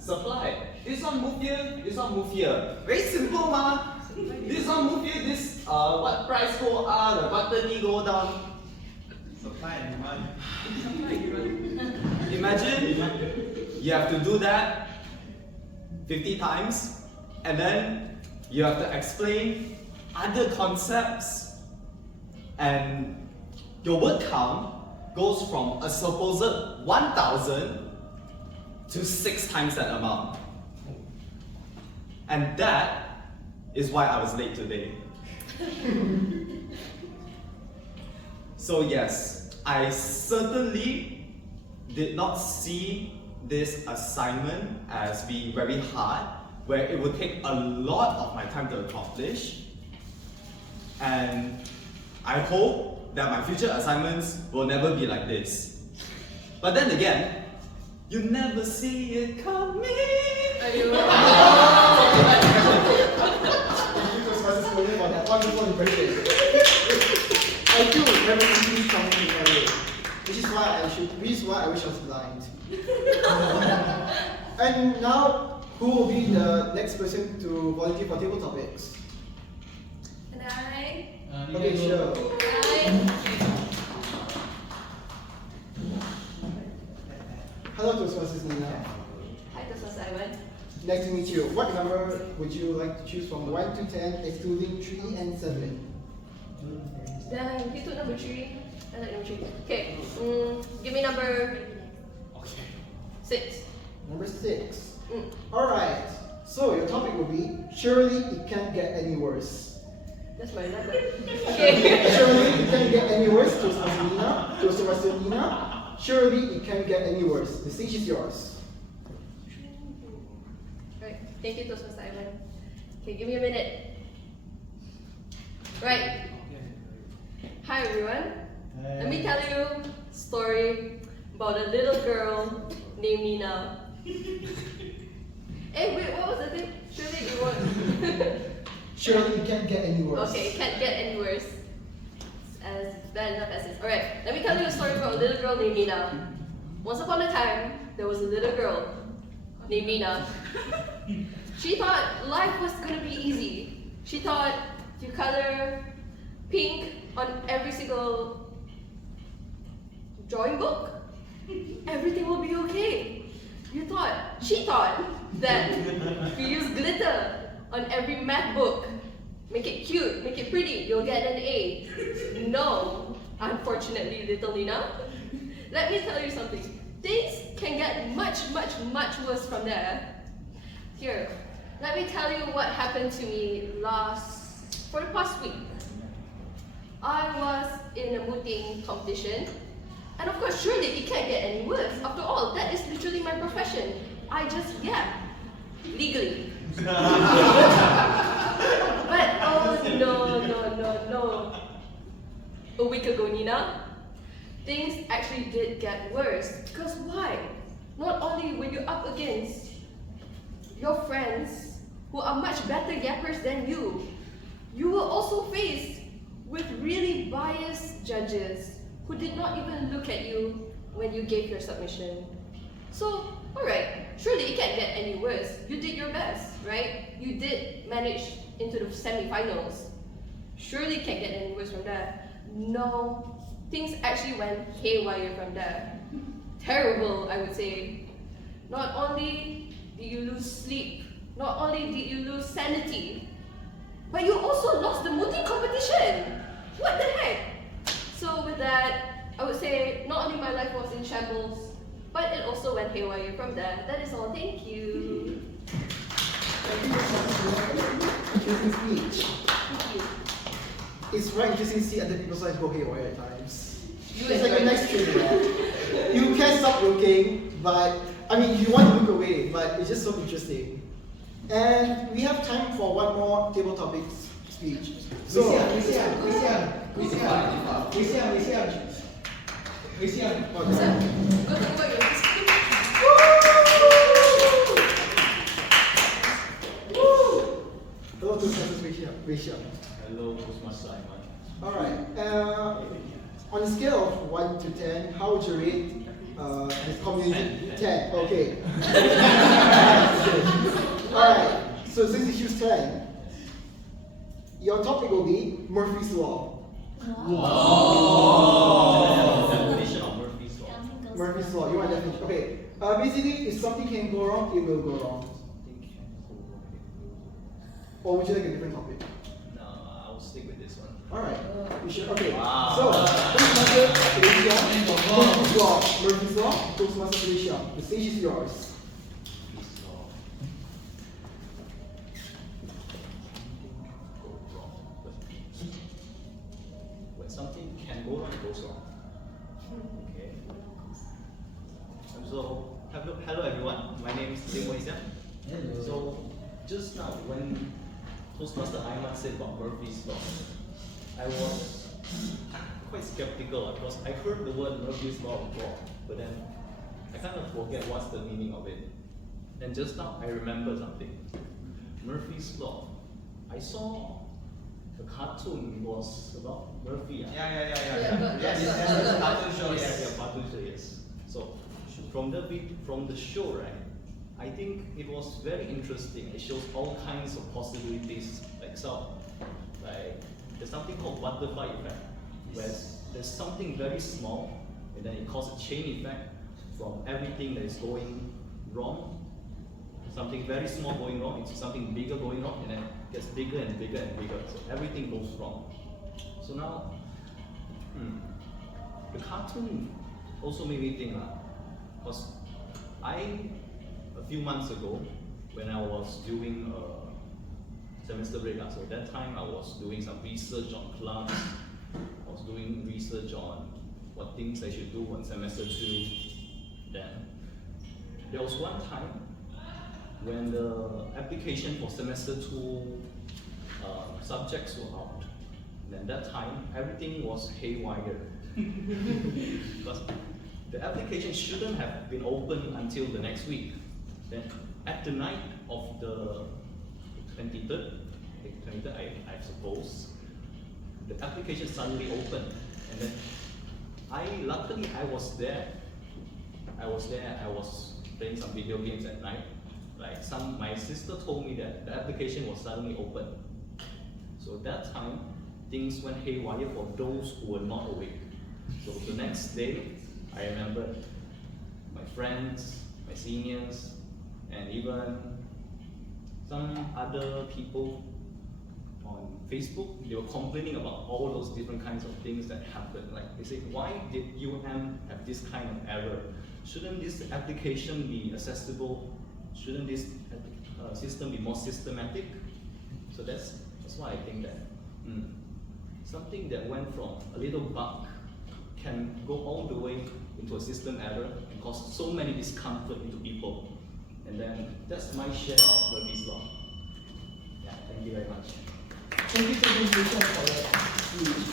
supply. This one move here, this one move here. Very simple, ma. This one move here, this what price go up, the quantity go down. Supply and demand. Imagine you have to do that 50 times, and then you have to explain other concepts, and your word count goes from a supposed 1,000 to 6 times that amount. And that is why I was late today. So yes, I certainly did not see this assignment as being very hard, where it would take a lot of my time to accomplish. And I hope that my future assignments will never be like this. But then again, you never see it coming. Thank you, Toastmasters Conan, for that wonderful impression. I do never see things coming in my way, which is why I wish I was blind. And now, who will be the next person to volunteer for table topics? And I. Okay, sure. Hello, Toastmasters Nina. Hi, Toastmaster Aimaan. Nice to meet you. What number would you like to choose from 1 to 10, excluding 3 and 7? Then you took number 3. I like number 3. Okay. Give me number 6. Number 6. Alright. So your topic will be, surely it can't get any worse. That's my number. Okay. Surely it can't get any worse, Toastmaster Nina. Surely it can't get any worse. The stage is yours. Right. Thank you, Toastmaster Aimaan. Okay, give me a minute. Right. Hi everyone. Let me tell you a story about a little girl named Nina. Hey, wait, what was the thing? Surely it won't. Surely it can't get any worse. Okay, it can't get any worse. As bad enough as this. Alright, let me tell you a story about a little girl named Mina. Once upon a time, there was a little girl named Mina. She thought life was gonna be easy. She thought if you color pink on every single drawing book, everything will be okay. She thought that if you use glitter on every math book, make it cute, make it pretty, you'll get an A. No, unfortunately, little Nina. Let me tell you something. Things can get much worse from there. Here, let me tell you what happened to me for the past week. I was in a mooting competition, and of course, surely it can't get any worse. After all, that is literally my profession. I just yap, legally. But oh no. A week ago, Nina, things actually did get worse. Because why? Not only were you up against your friends who are much better yappers than you were also faced with really biased judges who did not even look at you when you gave your submission. So, alright, surely it can't get any worse. You did your best, right? You did manage into the semi-finals. Surely it can't get any worse from there. No, things actually went haywire from there. Terrible, I would say. Not only did you lose sleep, not only did you lose sanity, but you also lost the mooting competition! What the heck? So with that, I would say not only my life was in shambles, but it also went haywire from there. That is all. Thank you. Interesting speech. Thank you. It's very interesting to see other people's lives go haywire at times. You It's like a enjoy nice training. You can't stop looking, but I mean, you want to look away, but it's just so interesting. And we have time for one more table topics speech. So, Wei Xiang. Go to work. hello, Toastmasters Wei Xiang. Hello, Toastmaster Aimaan. Alright, on a scale of 1 to 10, how would you rate this community? 10. Okay. Alright, so since you choose 10, your topic will be Murphy's Law. Definition of Murphy's Law. Murphy's Law, you want definition? Okay, basically, if something can go wrong, it will go wrong. Or would you like a different topic? No, I'll stick with this one. Alright, you should. Okay, Wow. so Toastmaster Wei Xiang, Murphy's Law. Murphy's Law, Toastmaster Wei Xiang. The stage is yours. Murphy's Law. Go wrong. When something can go wrong, it goes wrong. Okay. So, hello everyone. My name is Wei Xiang. So, just now when Toastmaster Aimaan said about Murphy's Law, I was quite skeptical because I heard the word Murphy's Law before, but then I kind of forget what's the meaning of it. And just now I remember something. Murphy's Law. I saw the cartoon was about Murphy. Yeah. Yes, cartoon show. Yes, cartoon show. Yes. So from the show, right? I think it was very interesting. It shows all kinds of possibilities, like there's something called butterfly effect, where there's something very small, and then it causes a chain effect from everything that is going wrong. Something very small going wrong into something bigger going wrong, and then it gets bigger and bigger and bigger. So everything goes wrong. So now, the cartoon also made me think, because a few months ago, when I was doing semester break, so that time I was doing some research on class. I was doing research on what things I should do on semester 2. Then there was one time when the application for semester 2 subjects were out. Then that time everything was haywire because the application shouldn't have been open until the next week. Then at the night of the 23rd, I suppose, the application suddenly opened, and then luckily I was there. I was playing some video games at night. My sister told me that the application was suddenly open. So that time, things went haywire for those who were not awake. So the next day, I remember my friends, my seniors, and even some other people on Facebook, they were complaining about all those different kinds of things that happened. They say, why did UM have this kind of error? Shouldn't this application be accessible? Shouldn't this system be more systematic? So that's why I think that something that went from a little bug can go all the way into a system error and cause so many discomfort into people. And then that's my share of Murphy's Law. Yeah, thank you very much. Thank you so much for that speech.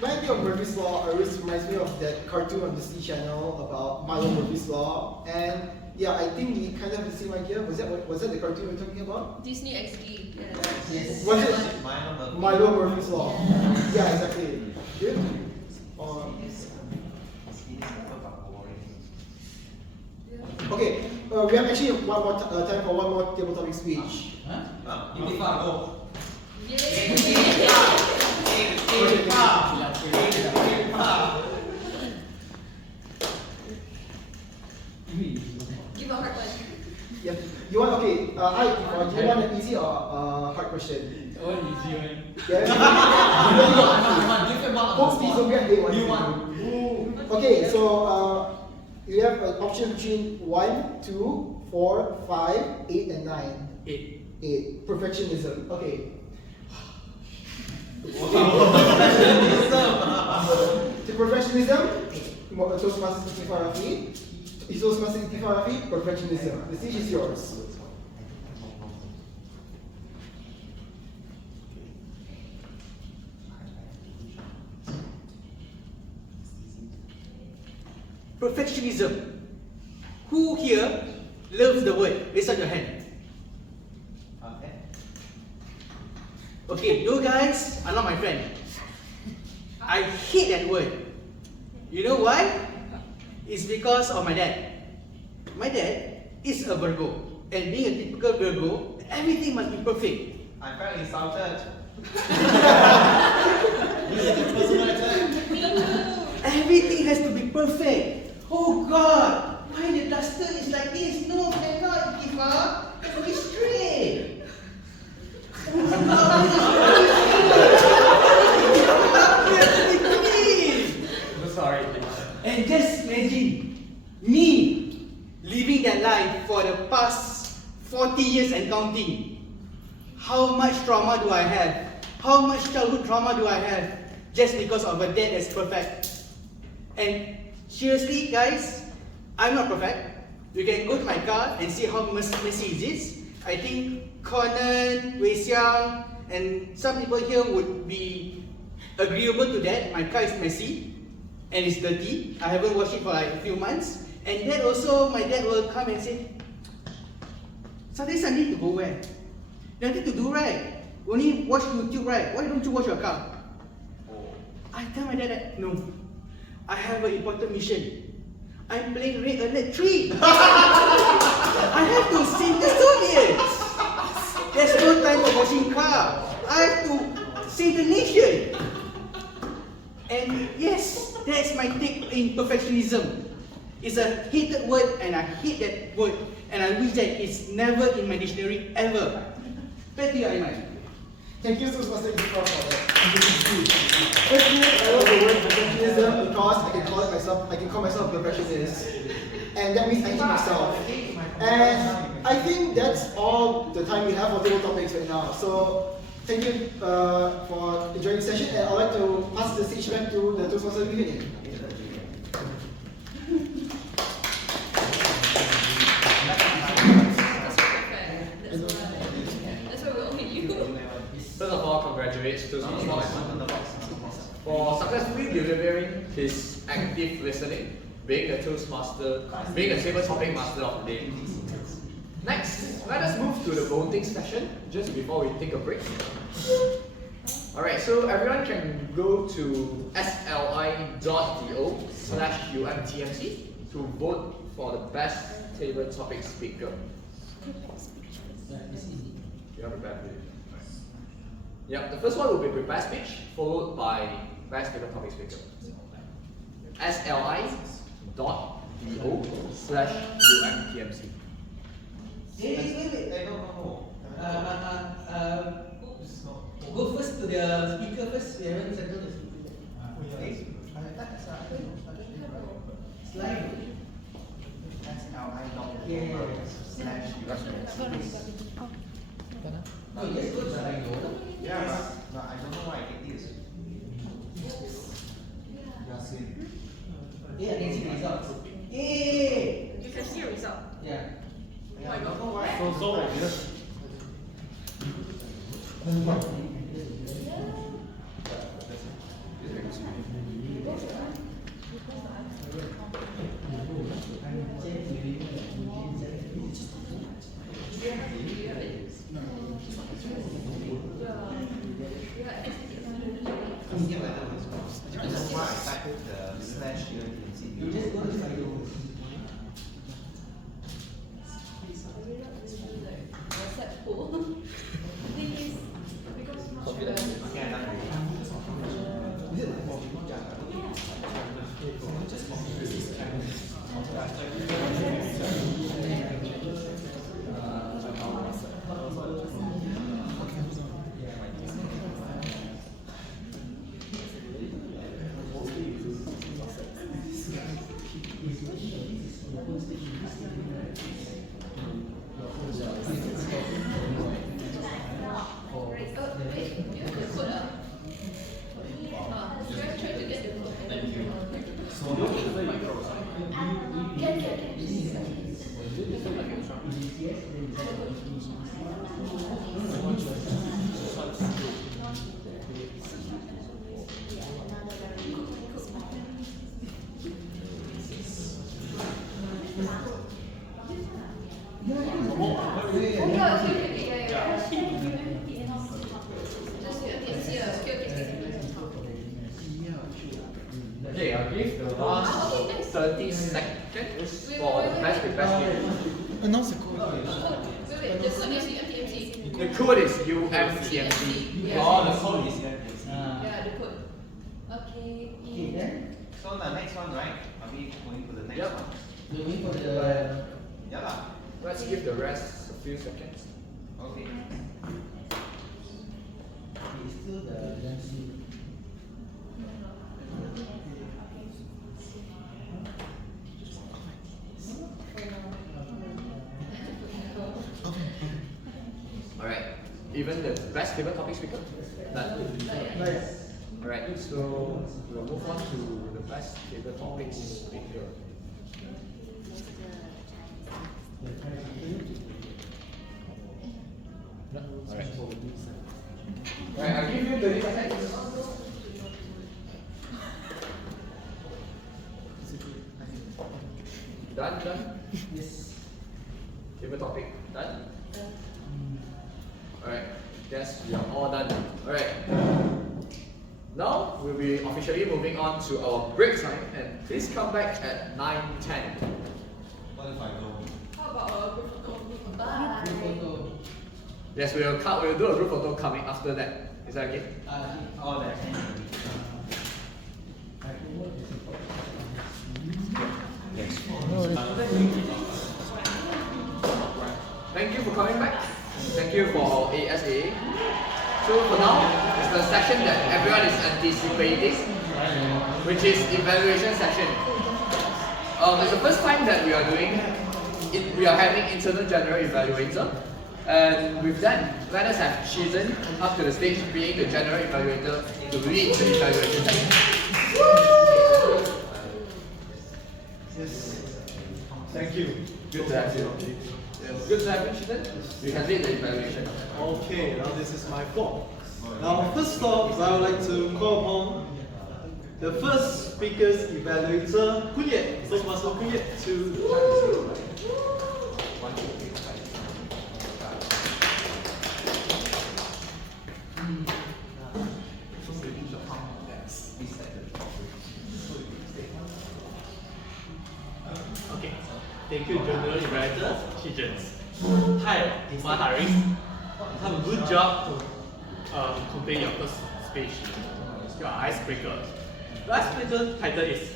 When I think of Murphy's Law, it always reminds me of that cartoon on the Disney Channel about Milo Murphy's Law. And yeah, I think we kind of have the same idea. Was that the cartoon we were talking about? Disney XD. Yes. Was it Milo Murphy's Law? Yeah, exactly. Good. Okay, we have actually one more time for one more table topic speech. Ikthifar, go. Give a hard one. Yeah. You want hi, do you want an easy or hard question? One easy one. Okay, so you have an option between 1, 2, 4, 5, 8, and 9. 8. Perfectionism. Okay. To perfectionism, Toastmaster Ikthifar, perfectionism. The stage is yours. Perfectionism. Who here loves the word? Raise up your hand. Okay, you guys are not my friend. I hate that word. You know why? It's because of my dad. My dad is a Virgo, and being a typical Virgo, everything must be perfect. I felt insulted. Everything has to be perfect. Oh God, why the duster is like this? No, cannot, Ikthifar. It has to be straight. I'm sorry. And just imagine me living that life for the past 40 years and counting. How much trauma do I have? How much childhood trauma do I have just because of a dad that's perfect? And seriously, guys, I'm not perfect. You can go to my car and see how messy it is. I think Conan, Wei Xiang, and some people here would be agreeable to that. My car is messy and it's dirty. I haven't washed it for like a few months. And then also, my dad will come and say, Saturday, Sunday to go where? Nothing to do, right? Only watch YouTube, right? Why don't you wash your car? I tell my dad that, no, I have an important mission. I'm playing Red Alert 3. I have to save the Soviets. There's no time for washing car. I have to save the nation. And yes, that's my take in perfectionism. It's a hated word and I hate that word. And I wish that it's never in my dictionary ever. Back to you, Aimaan. Thank you, Toastmaster Ikthifar, for that. Firstly, I love the word perfectionism because I can call myself a perfectionist. And that means I hate myself. And I think that's all the time we have for table topics right now. So thank you for enjoying the session, and I'd like to pass the stage back to the Toastmaster Evening. First of all, congratulations to Aimaan for successfully delivering his active listening, being a Toastmaster, being a table topic master of the day. Next, let us move to the voting session just before we take a break. Alright, so everyone can go to sli.do/UMTMC to vote for the best table topic speaker. You have prepared it. Yep, the first one will be prepared speech, followed by best table topic speaker. sli.do/UMTMC. Wait. Go first to the speaker first. We haven't settled the speaker. Slide. Oh, yes, go to slide. Yeah, but I don't know why I get this. Yeah, I can see the results. Hey! You can see a result. Yeah. I don't know why. That's why I typed the slash here in You just go to slide. Okay, I'll give the last 30 seconds for the best prepared speaker. Announce the code. The code is UMTMC. Oh, the code is UMTMC. Yeah, the code. Okay. Okay, then So the next one, right? Are we going to the next Yep. one? we're waiting for the. Yeah lah. Let's give the rest a few seconds. Okay. It's still the Yan Siew. Alright, even the best table topic speaker? Done. Alright, so we'll move on to the best table topic speaker. Alright, I'll give you 30 seconds. Done? Yes. Table topic, done? Alright, yes, we are all done. Alright. Now we'll be officially moving on to our break time, and please come back at 9:10. What if I go? How about a group photo? Bye. Photo. Yes, we'll do a group photo coming after that. Is that okay? Oh, there. Thank you for coming back. Thank you for our ASA. So for now, it's the section that everyone is anticipating, which is evaluation section. It's the first time that we are having internal general evaluator. And with that, let us have Zhi Jun up to the stage being the general evaluator to lead the evaluation section. Yes. Thank you. Good to have you. Yes. Good to have you, Zhi Jun. You can lead the evaluation. Okay, now this is my fault. Now, first off, I would like to call upon the first speaker's evaluator, Koon, Toastmaster Koon, to Okay, thank you, General Evaluator, Zhi Jun. Hi, Mohamad. Have a good job to complete your first speech, your icebreaker. The icebreaker title is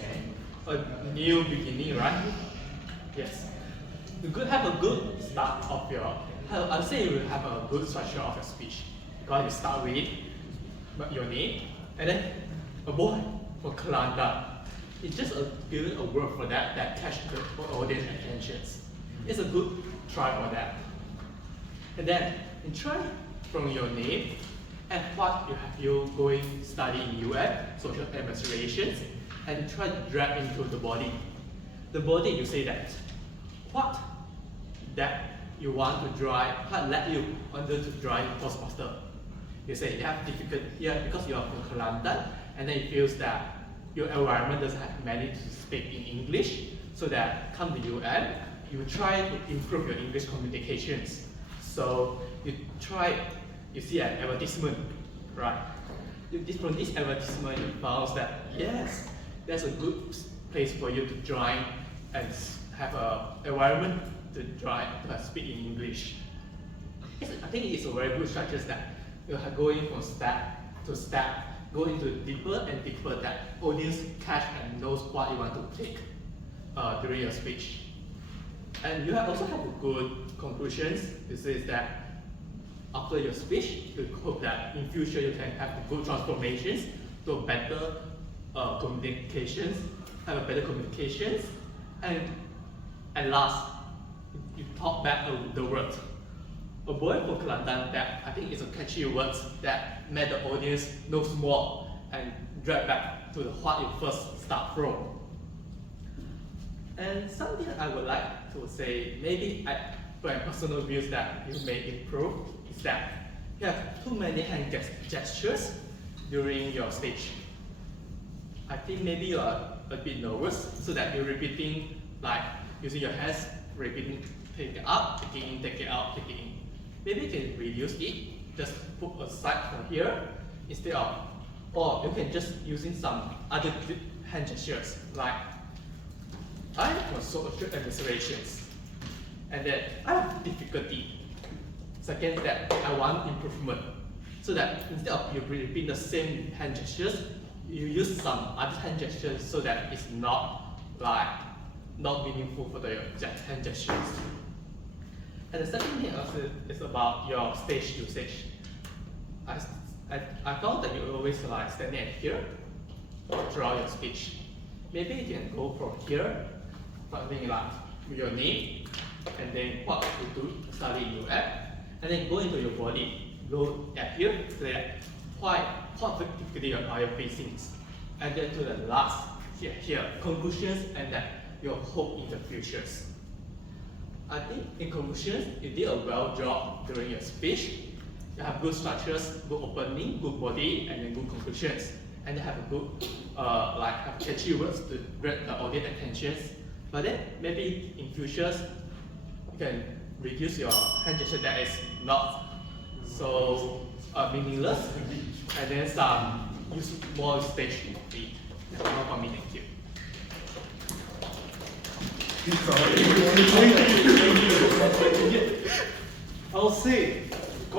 A New Beginning, right? Yes. You could have a good start of your, I'll say you will have a good structure of your speech. Because you start with your name, and then a boy for Kelantan. It's just giving a word for that catch the audience attentions. It's a good try for that. And then you try from your name and what you going study in social administrations, and try to drag into the body. The body, you say that what that you want to drive, what led you wanted to drive Toastmaster. You say you have difficulty here because you are from Kelantan, and then it feels that your environment doesn't have many to speak in English, so that come to you try to improve your English communications. So you see an advertisement, right? From this advertisement, you found that yes, there's a good place for you to join and have an environment to try to speak in English. I think it's a very good structure that you are going from step to step, go into deeper and deeper that audience catch and knows what you want to take during your speech. And you also have a good conclusions. This is that after your speech, you hope that in future you can have good transformations to better communications, have a better communications, and last, you talk back the word. A boy for Kelantan, that I think is a catchy word that made the audience knows more and drag back to what you first start from. And something I would like to say, maybe my personal views that you may improve, is that you have too many hand gestures during your speech. I think maybe you are a bit nervous, so that you're repeating, like using your hands, repeating, take it up, taking in, take it out, taking in. Maybe you can reduce it, just put aside from here, instead of, or you can just using some other hand gestures, like I have social administrations, and then I have difficulty. Second step, I want improvement. So that instead of you repeat the same hand gestures, you use some other hand gestures so that it's not meaningful for the hand gestures. And the second thing also is about your stage usage. I found that you always standing at here throughout your speech. Maybe you can go from here, something like your name, and then what you do study in your app, and then go into your body, go at here, there, what difficulty are you facing, and then to the last here, conclusions and that your hope in the futures. I think in conclusions, you did a well job during your speech. You have good structures, good opening, good body, and then good conclusions. And you have a good, have catchy words to grab the audience attention. But then maybe in futures, you can reduce your hand gesture that is not so meaningless, and then use more stage to be. That's all for me. Thank you. I'll say a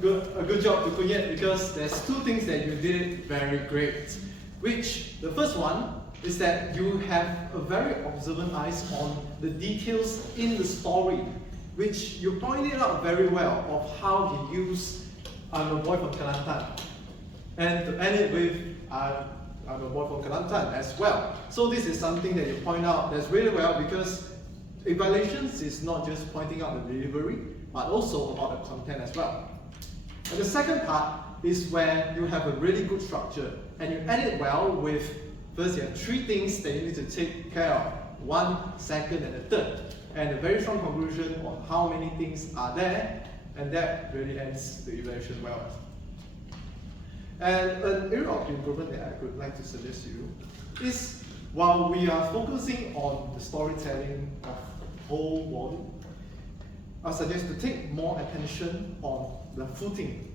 good job to Koon because there's two things that you did very great. Which the first one is that you have a very observant eyes on the details in the story, which you pointed out very well of how he used I'm a boy from Kelantan, and to end it with I'm a boy from Kelantan as well. So this is something that you point out that's really well because evaluations is not just pointing out the delivery, but also about the content as well. And the second part is where you have a really good structure and you end it well with, first you have three things that you need to take care of, one, second, and the third. And a very strong conclusion on how many things are there, and that really ends the evaluation well. And an area of improvement that I would like to suggest to you is, while we are focusing on the storytelling of whole volume, I suggest to take more attention on the footing.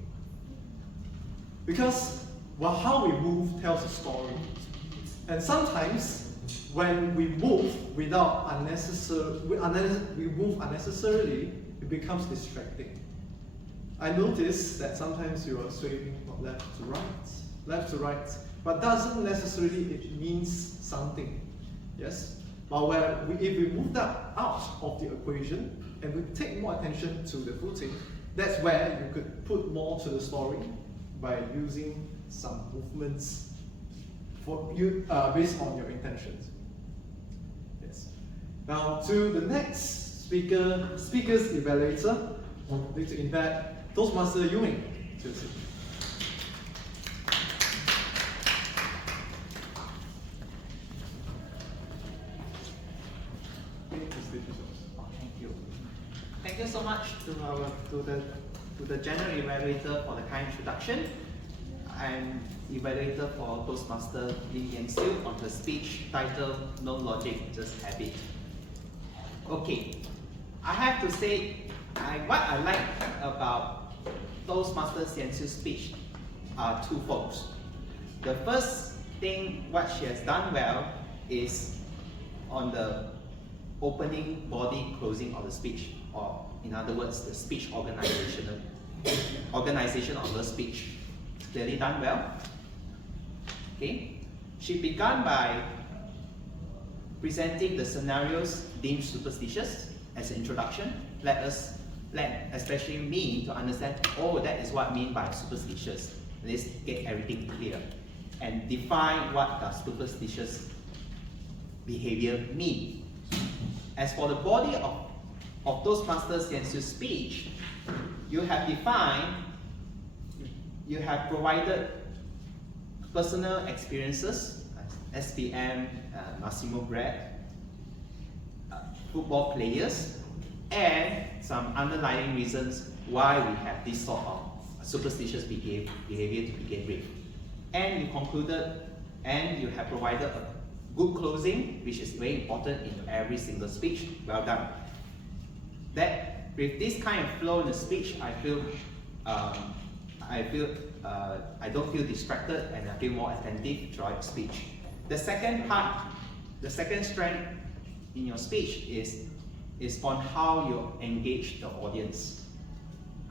Because well, how we move tells a story. And sometimes when we move without we move unnecessarily, it becomes distracting. I notice that sometimes you are swaying from left to right, but doesn't necessarily it means something. Yes? But if we move that out of the equation and we take more attention to the footing, that's where you could put more to the story by using some movements for you based on your intentions. Yes. Now to the next speaker's evaluator, I'd like to invite Toastmaster Meng to sit. Thank you so much to the general evaluator for the kind introduction. I'm evaluator for Toastmaster Yan Siew on the speech titled No Logic, Just Habit. Okay, I have to say what I like about Toastmaster Yan Siew's speech are twofold. The first thing what she has done well is on the opening, body, closing of the speech, or in other words, the speech organization of the speech. Clearly done well. Okay, she began by presenting the scenarios deemed superstitious as an introduction. Let especially me to understand, oh, that is what I mean by superstitious. Let's get everything clear and define what does superstitious behavior mean. As for the body of Toastmaster Yan Siew's speech, you have provided personal experiences, SPM, Massimo Brad, football players, and some underlying reasons why we have this sort of superstitious behavior to begin with. And you concluded, and you have provided a good closing, which is very important in every single speech. Well done. That with this kind of flow in the speech, I don't feel distracted and I feel more attentive throughout the speech. The second part, the second strength in your speech is on how you engage the audience.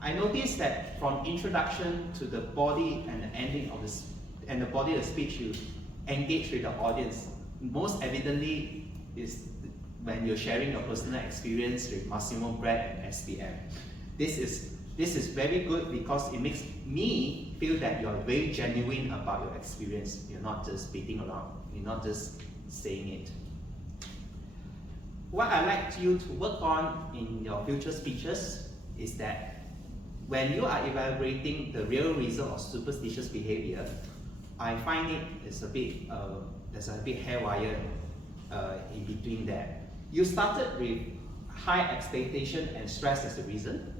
I noticed that from introduction to the body and the ending of the body of the speech, you engage with the audience. Most evidently is when you're sharing your personal experience with Massimo Brad and SPM. This is very good because it makes me feel that you're very genuine about your experience. You're not just beating around. You're not just saying it. What I'd like you to work on in your future speeches is that when you are evaluating the real result of superstitious behavior, I find there's a bit haywire in between there. You started with high expectation and stress as the reason,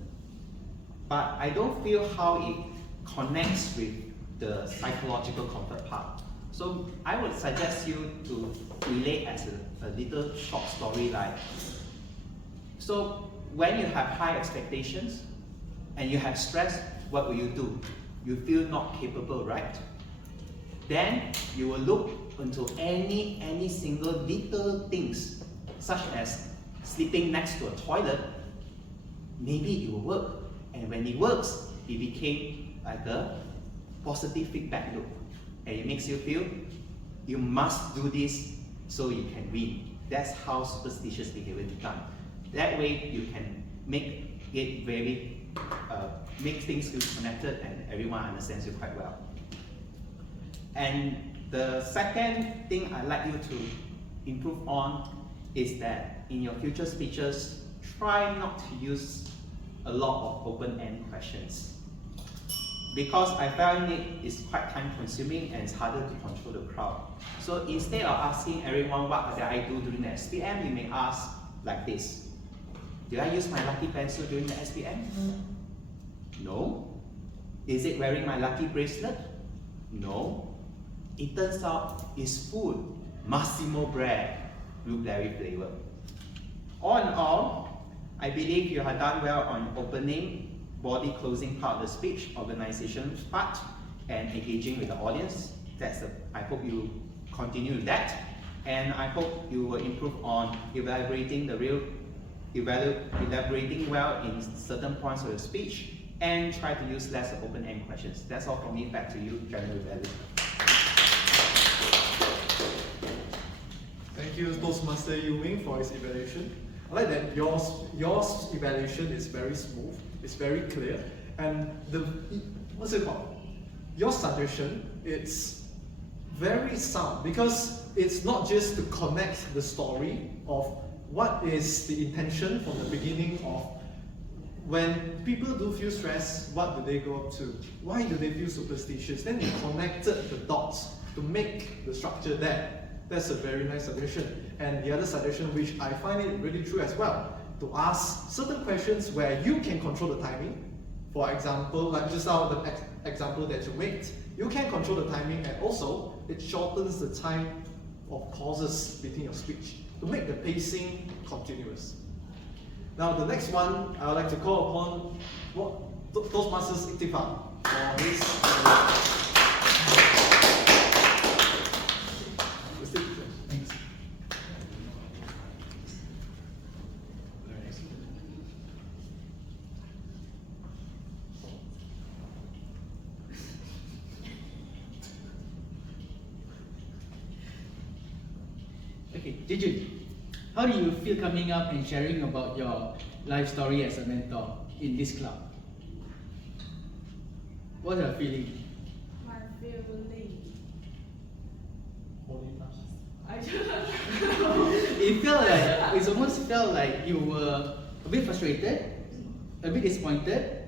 but I don't feel how it connects with the psychological comfort part. So I would suggest you to relate as a little short story like, so when you have high expectations and you have stress, what will you do? You feel not capable, right? Then you will look into any single little things, such as sleeping next to a toilet. Maybe it will work. And when it works, it became like a positive feedback loop. And it makes you feel you must do this so you can win. That's how superstitious behavior is done. That way you can make it make things feel connected and everyone understands you quite well. And the second thing I'd like you to improve on is that in your future speeches, try not to use a lot of open-end questions. Because I found it is quite time-consuming and it's harder to control the crowd. So instead of asking everyone what did I do during the SPM, you may ask like this. Did I use my lucky pencil during the SPM? No. Is it wearing my lucky bracelet? No. It turns out it's food, Massimo bread, blueberry flavor. All in all, I believe you have done well on opening, body closing part of the speech, organization part, and engaging with the audience. I hope you continue with that, and I hope you will improve on elaborating well in certain points of your speech, and try to use less open-end questions. That's all from me. Back to you, General Evaluator. Thank you, Toastmaster Meng, for his evaluation. I like that yours evaluation is very smooth, it's very clear, and what's it called? Your suggestion, it's very sound because it's not just to connect the story of what is the intention from the beginning of when people do feel stressed, what do they go up to? Why do they feel superstitious? Then you connected the dots to make the structure there. That's a very nice suggestion. And the other suggestion, which I find it really true as well, to ask certain questions where you can control the timing. For example, like just now the example that you made, you can control the timing, and also it shortens the time of pauses between your speech to make the pacing continuous. Now the next one, I would like to call upon Toastmasters Ikthifar for his Thanks. Okay, Zhi Jun, how do you feel coming up and sharing about your life story as a mentor in this club? What's your feeling? My feeling. It almost felt like you were a bit frustrated, a bit disappointed,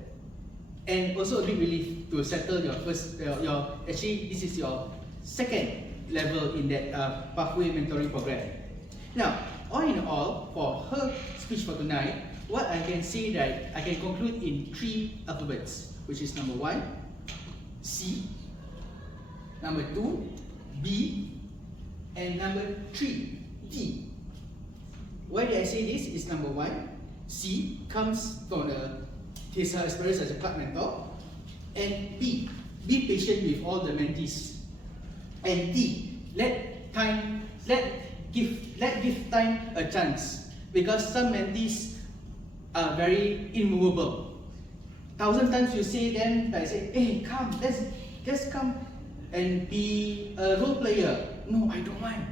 and also a bit relieved to settle your actually this is your second level in that pathway mentoring program. Now, all in all, for her speech for tonight, what I can see that I can conclude in 3 alphabets, which is number 1, C, number 2, B, and number 3, D. Why did I say this? Is number 1, C comes from his experience as a club mentor, and B, be patient with all the mentees, and D, give time a chance, because some mentees are very immovable. 1,000 times you say them, I say, hey, come, let's come and be a role player. No, I don't want.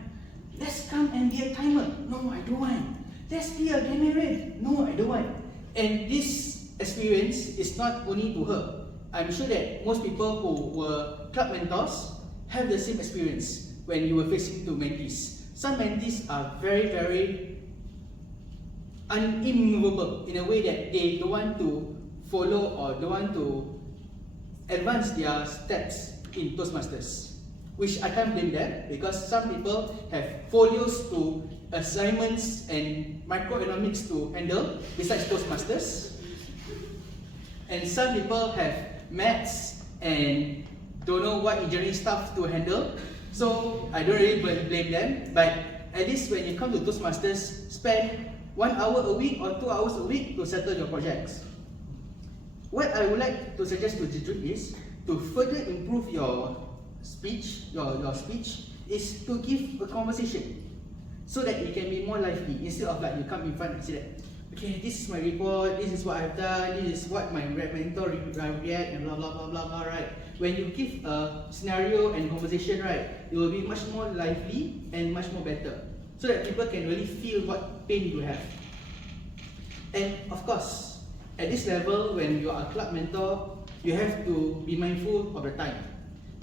Let's come and be a timer. No, I don't want. Let's be a grammarian. No, I don't want. And this experience is not only to her. I'm sure that most people who were club mentors have the same experience when you were facing to mentees. Some mentees are very, very immovable in a way that they don't want to follow or don't want to advance their steps in Toastmasters, which I can't blame them, because some people have folios to assignments and microeconomics to handle besides Toastmasters, and some people have maths and don't know what engineering stuff to handle. So I don't really blame them, but at least when you come to Toastmasters, spend 1 hour a week or 2 hours a week to settle your projects. What I would like to suggest to Zhi Jun is to further improve your speech, your speech is to give a conversation so that it can be more lively, instead of like you come in front and say that, okay, this is my report, this is what I've done, this is what my mentor react, and blah blah blah blah blah, right? When you give a scenario and conversation, right, it will be much more lively and much more better, so that people can really feel what pain you have. And of course, at this level, when you are a club mentor, you have to be mindful of the time,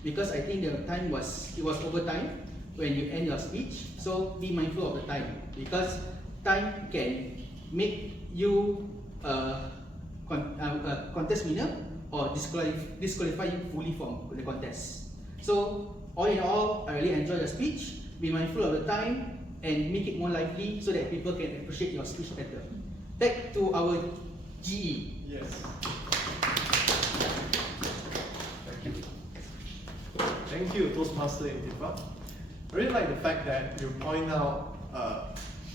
because I think the time was overtime when you end your speech. So be mindful of the time, because time can make you a contest winner or disqualify you fully from the contest. So all in all, I really enjoyed your speech. Be mindful of the time and make it more lively so that people can appreciate your speech better. Back to our GE. Yes. Thank you. Thank you, Toastmaster Ikthifar. I really like the fact that you point out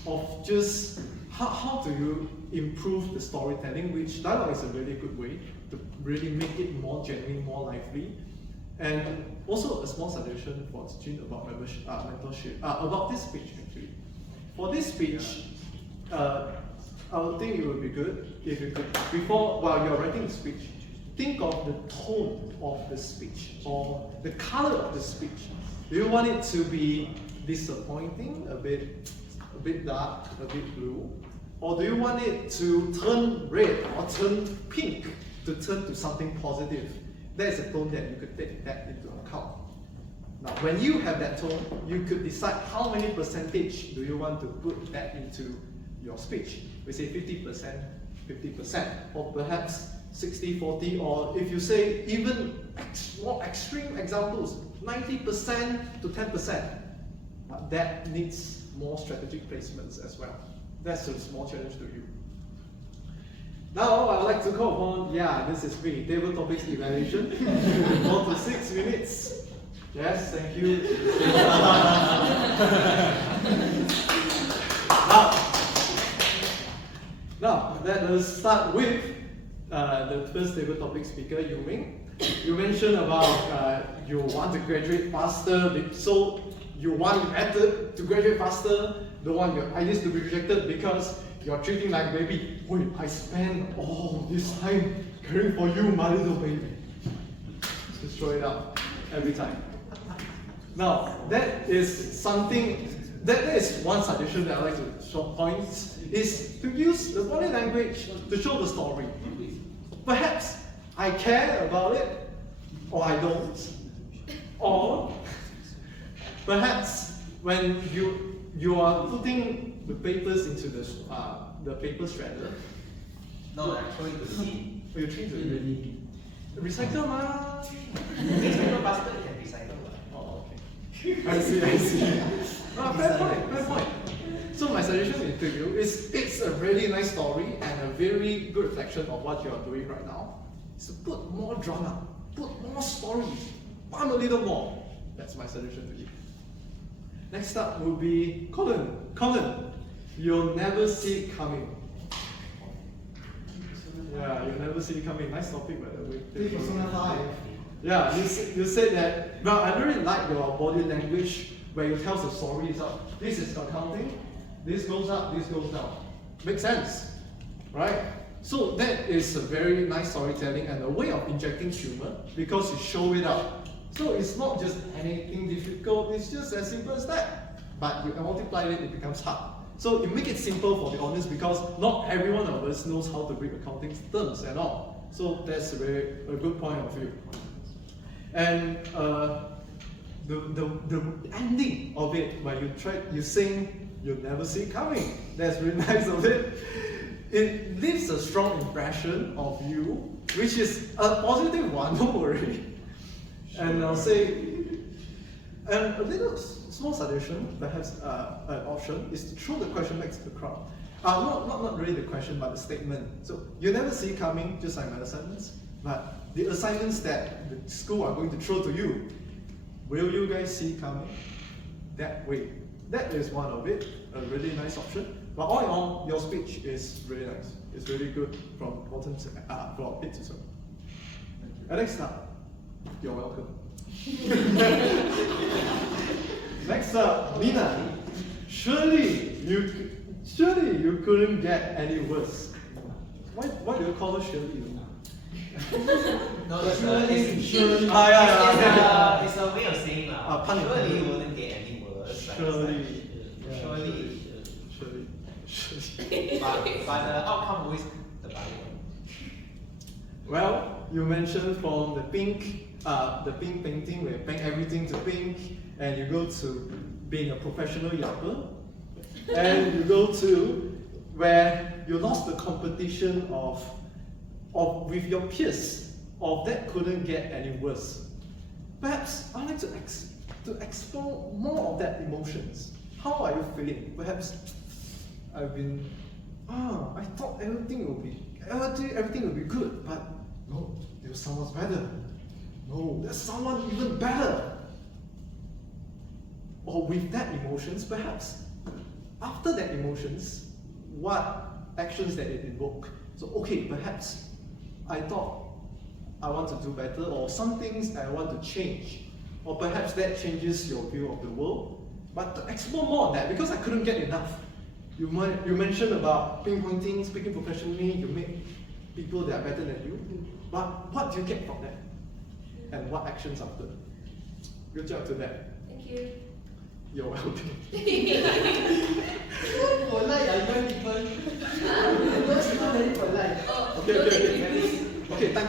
of just how do you improve the storytelling, which dialogue is a really good way to really make it more genuine, more lively. And also a small suggestion for Zhi Jun about mentorship, about this speech actually. For this speech, I would think it would be good if you could, while you're writing the speech, think of the tone of the speech or the color of the speech. Do you want it to be disappointing, a bit dark, a bit blue? Or do you want it to turn red or turn pink to turn to something positive? That is a tone that you could take that into account. Now, when you have that tone, you could decide how many percentage do you want to put that into your speech. We say 50%, 50%, or perhaps 60-40, or if you say even more extreme examples, 90% to 10%. But that needs more strategic placements as well. That's a small challenge to you. Now, I would like to call upon, this is me, table topics evaluation, 4 to 6 minutes. Yes, thank you. Now, let us start with the first table topic speaker, Meng. You mentioned about you want to graduate faster, so you want your method to graduate faster, don't want your ideas to be rejected because you're treating like baby. Wait, I spent all this time caring for you, my little baby. Just throw it out every time. Now, that is one suggestion that I like to show points, is to use the body language to show the story. Perhaps I care about it, or I don't. Or perhaps when you are putting the papers into the paper shredder. No, I'm throwing to the bin. Oh, you're throwing to the bin. Recycle ma. Next paper basket you can recycle. Oh, okay. I see. Fair point. So my suggestion to you is, it's a really nice story and a very good reflection of what you are doing right now. So put more drama, put more stories, pump a little more. That's my suggestion to you. Next up will be Conan. Conan, you'll never see it coming. Yeah, you'll never see it coming. Nice topic, by the way. Persona 5. Yeah, you said that. Well, I really like your body language where you tell the stories out. This is accounting. This goes up, this goes down. Makes sense, right? So that is a very nice storytelling and a way of injecting humor because you show it up. So it's not just anything difficult, it's just as simple as that. But you multiply it, it becomes hard. So you make it simple for the audience because not every one of us knows how to read accounting terms at all. So that's a good point of view. And the ending of it, when you sing, you'll never see it coming. That's really nice of it. It leaves a strong impression of you, which is a positive one, don't worry. And I'll say, and a little small suggestion, perhaps an option, is to throw the question back to the crowd. Not really the question, but the statement. So you never see it coming, just like my assignments, but the assignments that the school are going to throw to you, will you guys see it coming? That way. That is one of it, a really nice option. But all in all, your speech is really nice. It's really good from bottom to from pit to toe. Next up, you're welcome. Next up, Nina. Surely you couldn't get any worse. Why do you call her Shirley? No, it's a way of saying surely you wouldn't get any worse. Surely. But the outcome always the better one. Well, you mentioned from the pink painting where you paint everything to pink, and you go to being a professional yapper, and you go to where you lost the competition of with your peers, of that couldn't get any worse. Perhaps I'd like to explore more of that emotions. How are you feeling? Perhaps I thought everything would be good, but no, there's someone's better. No, there's someone even better. Or with that emotions, perhaps after that emotions, what actions that it invoke? So okay, perhaps I thought I want to do better, or some things I want to change, or perhaps that changes your view of the world. But to explore more on that, because I couldn't get enough. You mentioned about pinpointing, speaking professionally, you make people that are better than you. But what do you get from that? And what actions after? Good job to that. Thank you. You're welcome. So polite, I join people. Those people very polite. Okay, time.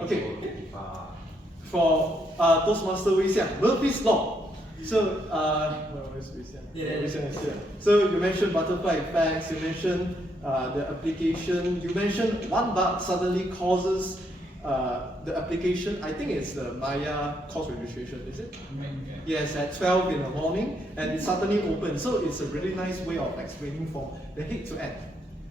Okay. For Toastmaster Wei Xiang, Murphy's Law. So, where's Wei Xiang? Wei Xiang is here. So you mentioned butterfly effects, you mentioned the application, you mentioned one bug suddenly causes the application, I think it's the Maya course registration, is it? Yes, at 12 in the morning, and it suddenly opens. So it's a really nice way of explaining from the head to end.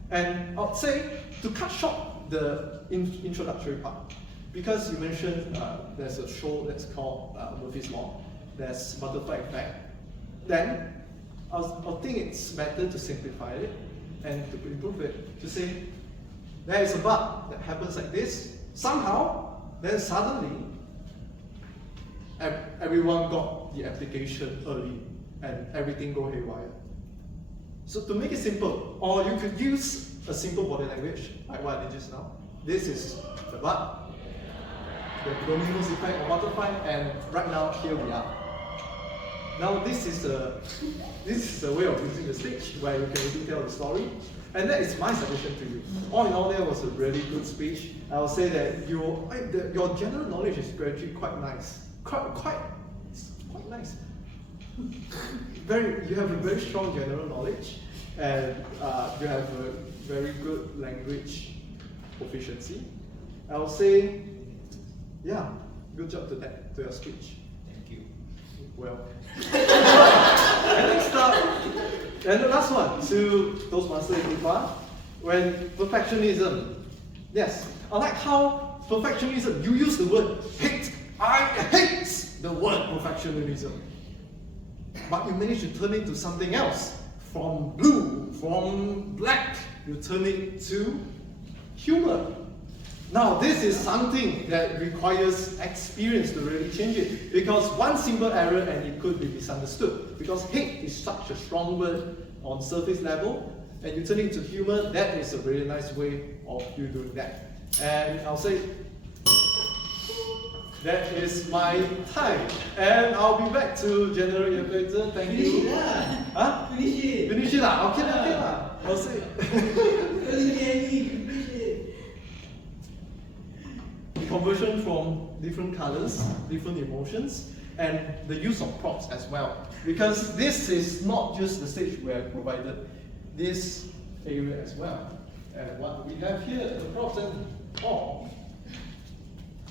And I'd say, to cut short the introductory part, because you mentioned there's a show that's called Murphy's Law, there's butterfly effect, then I think it's better to simplify it and to improve it, to say, there is a bug that happens like this, somehow, then suddenly, everyone got the application early and everything go haywire. So to make it simple, or you could use a simple body language, like what I did just now. This is the bug, the dominoes effect of butterfly, and right now, here we are. Now this is a way of using the stage where you can really tell the story. And that is my suggestion to you. All in all, that was a really good speech. I will say that your general knowledge is actually quite nice. Quite nice. You have a very strong general knowledge, and you have a very good language proficiency. I will say, yeah, good job to your speech. Thank you. Well. And next up, and the last one, to Toastmaster Ikthifar, when perfectionism. Yes, I like how perfectionism, you use the word hate. I hate the word perfectionism. But you manage to turn it to something else. From blue, from black, you turn it to humor. Now, this is something that requires experience to really change it, because one simple error and it could be misunderstood. Because hate is such a strong word on surface level, and you turn it into humor, that is a really nice way of you doing that. And I'll say, that is my time. And I'll be back to General Evaluator. Thank you. Finish it lah. Huh? Finish it. Finish it lah. Okay lah. I'll say. Conversion from different colors, different emotions, and the use of props as well. Because this is not just the stage where I provided this area as well. And what we have here, the props and all.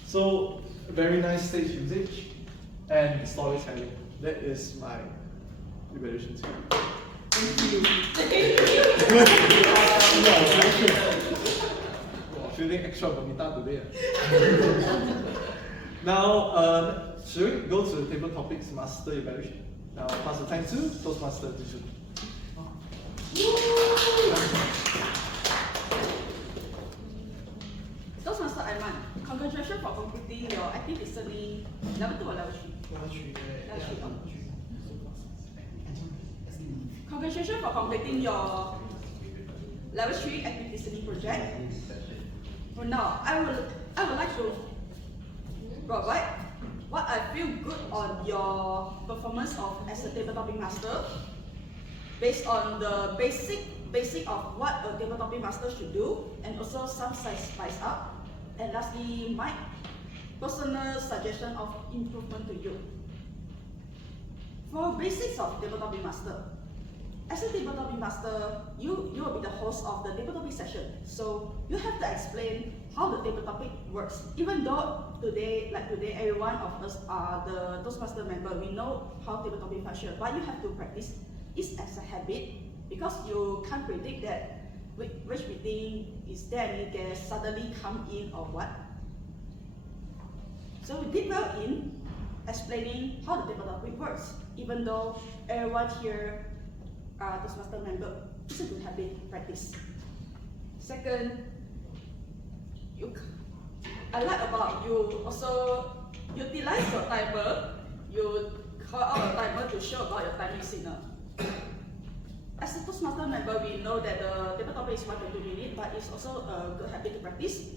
So, very nice stage usage and storytelling. That is my evaluation too. Thank you. Feeling extra bonita today. Now, should we go to the table topics master evaluation? Now, pass the time to Toastmaster Zhi Jun. Toastmaster Aimaan, congratulations for completing your active listening level 2 or level 3? Level 3. Congratulations for completing your level 3 active listening project. For now, I would like to provide what I feel good on your performance as a table topic master, based on the basic of what a table topic master should do, and also some spice up. And lastly, my personal suggestion of improvement to you. For basics of table topic master, as a table topic master, you will be the host of the table topic session. So you have to explain how the table topic works. Even though today, every one of us are the Toastmaster member, we know how table topic function, but you have to practice it as a habit, because you can't predict that which meeting is there any guest suddenly come in or what. So we did well in explaining how the table topic works, even though everyone here Toastmaster member. It's a good habit practice. Second, I like about you also utilize your timer. You call out a timer to show about your timing signal. As a Toastmaster member, we know that the table topic is 1 to 2 minutes, but it's also a good habit to practice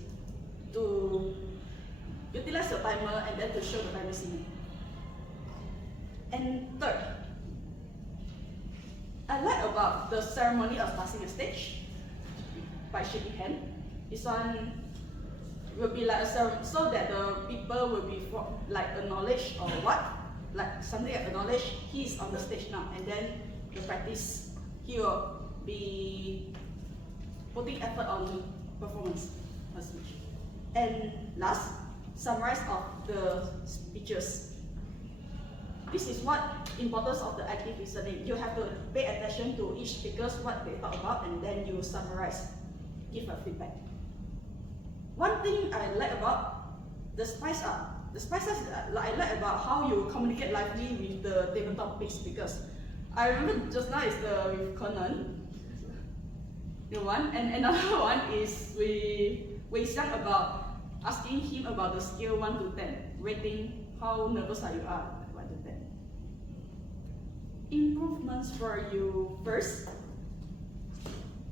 to utilize your timer and then to show the timing signal. And third, I like about the ceremony of passing a stage by shaking hand. This one will be like a ceremony so that the people will be like acknowledge or what, like something like acknowledge he's on the stage now, and then the practice he will be putting effort on performance or speech. And last, summarize of the speeches. This is what importance of the active listening. You have to pay attention to each speakers, what they talk about, and then you summarize, give a feedback. One thing I like about the spice up. The spice up I like about how you communicate lively with the tabletop speakers. I remember just now is with Conan, the one, and another one is with Wei Xiang about asking him about the scale 1 to 10, rating how nervous are you are. Improvements for you first.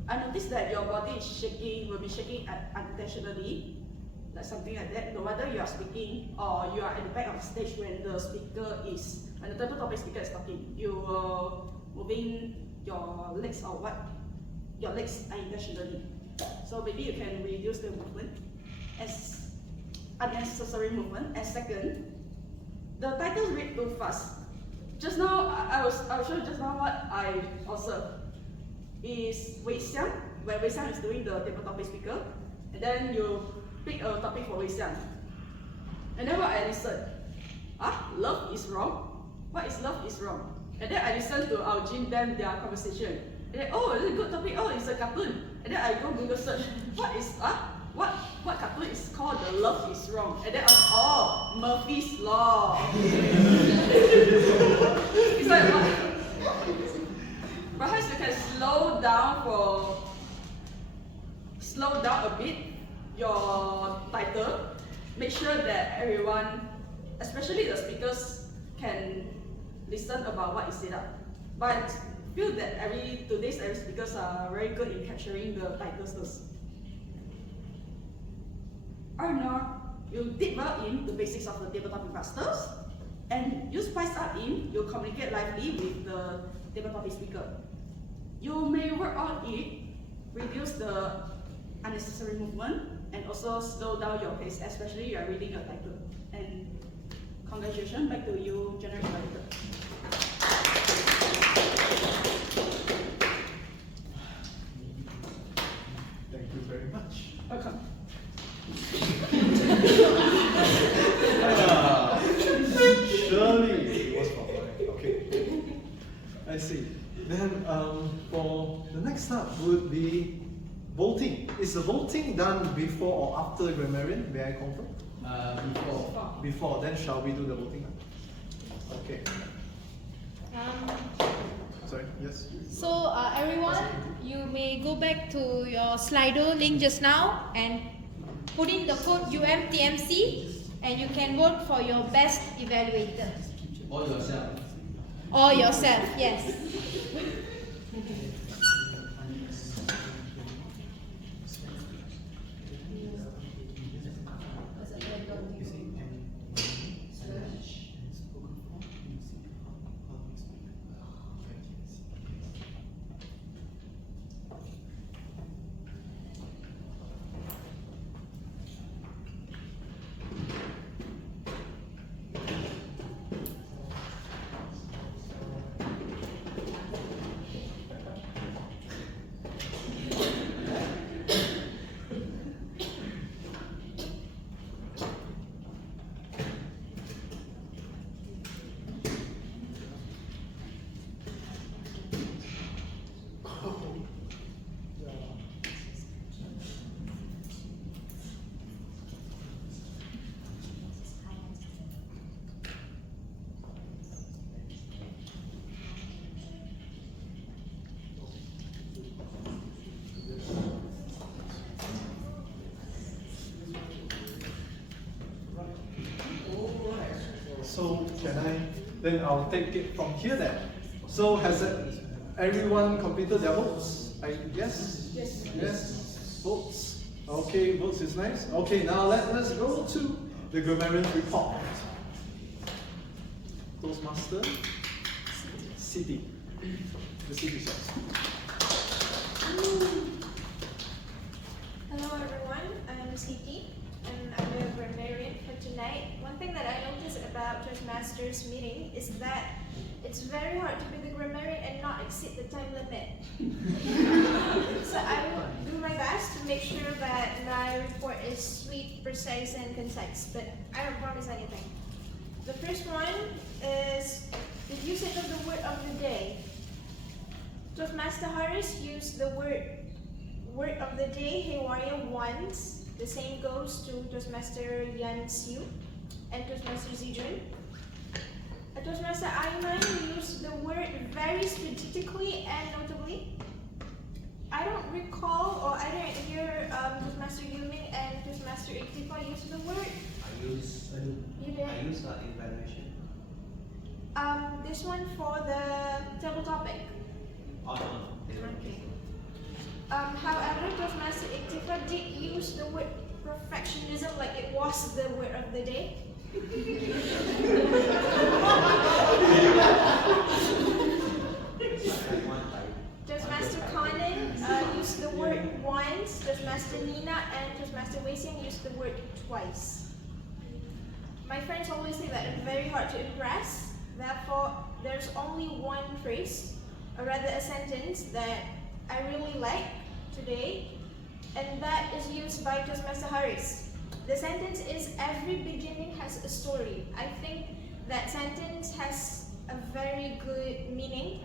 I noticed that your body is shaking, will be shaking unintentionally, like something like that. No matter you are speaking or you are at the back of the stage when the table topic speaker is talking, you will moving your legs or what? Your legs unintentionally. So maybe you can reduce the movement as unnecessary movement. And second, the titles read too fast. Just now, I'll show you just now what I observed is Wei Xiang, where Wei Xiang is doing the table topic speaker, and then you pick a topic for Wei Xiang. And then what I listened, love is wrong? What is love is wrong? And then I listened to Augene, them, their conversation. And then, oh, it's a good topic, oh, it's a cartoon. And then I go Google search, what cartoon is called The Love is Wrong? And then I was, Murphy's Law. It's like, what? Perhaps you can slow down a bit your title. Make sure that everyone, especially the speakers, can listen about what is said up. But I feel that today's speakers are very good in capturing the titles. Or not, you deep well in the basics of the tabletop masters, and you spice up in, you communicate lively with the tabletop speaker. You may work on it, reduce the unnecessary movement, and also slow down your pace, especially you are reading a title. And congratulations, back to you, General Evaluator. Thank you very much. Welcome. Surely it was for mine. Okay. I see. Then for the next up would be voting. Is the voting done before or after Grammarian? May I confirm? Before. Before. Then shall we do the voting? Okay. Sorry. Yes. So everyone, you may go back to your Slido link just now and put in the code UMTMC, and you can vote for your best evaluator. Or yourself. Or yourself, yes. So then I'll take it from here then. So has everyone completed their votes? I guess? Yes. Yes. Votes. Okay, votes is nice. Okay, now let's go to the grammarian report. Toastmaster. Siti. The Siti shots. Hello everyone, I'm Siti and I'm a grammarian for tonight. One thing that I noticed about Toastmaster's meeting is that it's very hard to be the grammarian and not exceed the time limit. So I will do my best to make sure that my report is sweet, precise, and concise, but I don't promise anything. The first one is the usage of the word of the day. Toastmaster Harris used the word of the day haywire once. The same goes to Toastmaster Yan Siew and Toastmaster Zhi Jun. Toastmaster Aimaan used the word very strategically and notably. I don't recall or I didn't hear Toastmaster Meng and Toastmaster Ikthifar use the word. You use evaluation. This one for the table topic. Okay. However, Toastmaster Ikthifar did use the word perfectionism like it was the word of the day. Toastmaster Conan used the word once, Toastmaster Nina and Toastmaster Wei Xiang used the word twice. My friends always say that I'm very hard to impress, therefore there's only one phrase, or rather a sentence that I really like today, and that is used by Toastmaster Harris. The sentence is, every beginning has a story. I think that sentence has a very good meaning,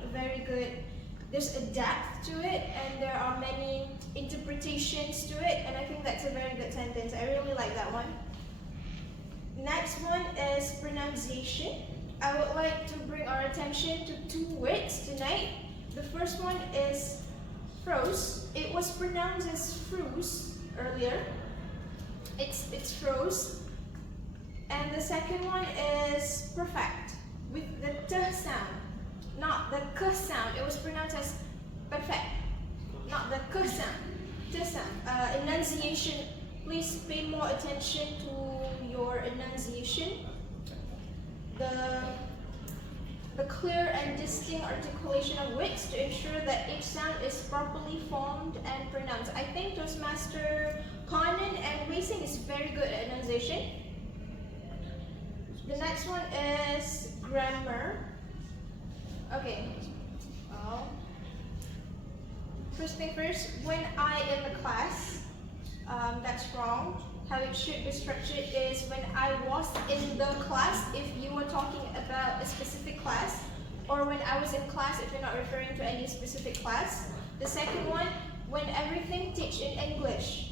there's a depth to it, and there are many interpretations to it, and I think that's a very good sentence. I really like that one. Next one is pronunciation. I would like to bring our attention to two words tonight. The first one is froze. It was pronounced as froze earlier. It's froze. And the second one is perfect with the t sound, not the k sound. It was pronounced as perfect, not the k sound, t sound. Enunciation. Please pay more attention to your enunciation. The clear and distinct articulation of words to ensure that each sound is properly formed and pronounced. I think Toastmaster Conan and Wei Xiang is very good at enunciation. The next one is grammar. Okay. First thing first, when I in the class, that's wrong. How it should be structured is when I was in the class, if you were talking about a specific class, or when I was in class if you're not referring to any specific class. The second one, when everything teach in English.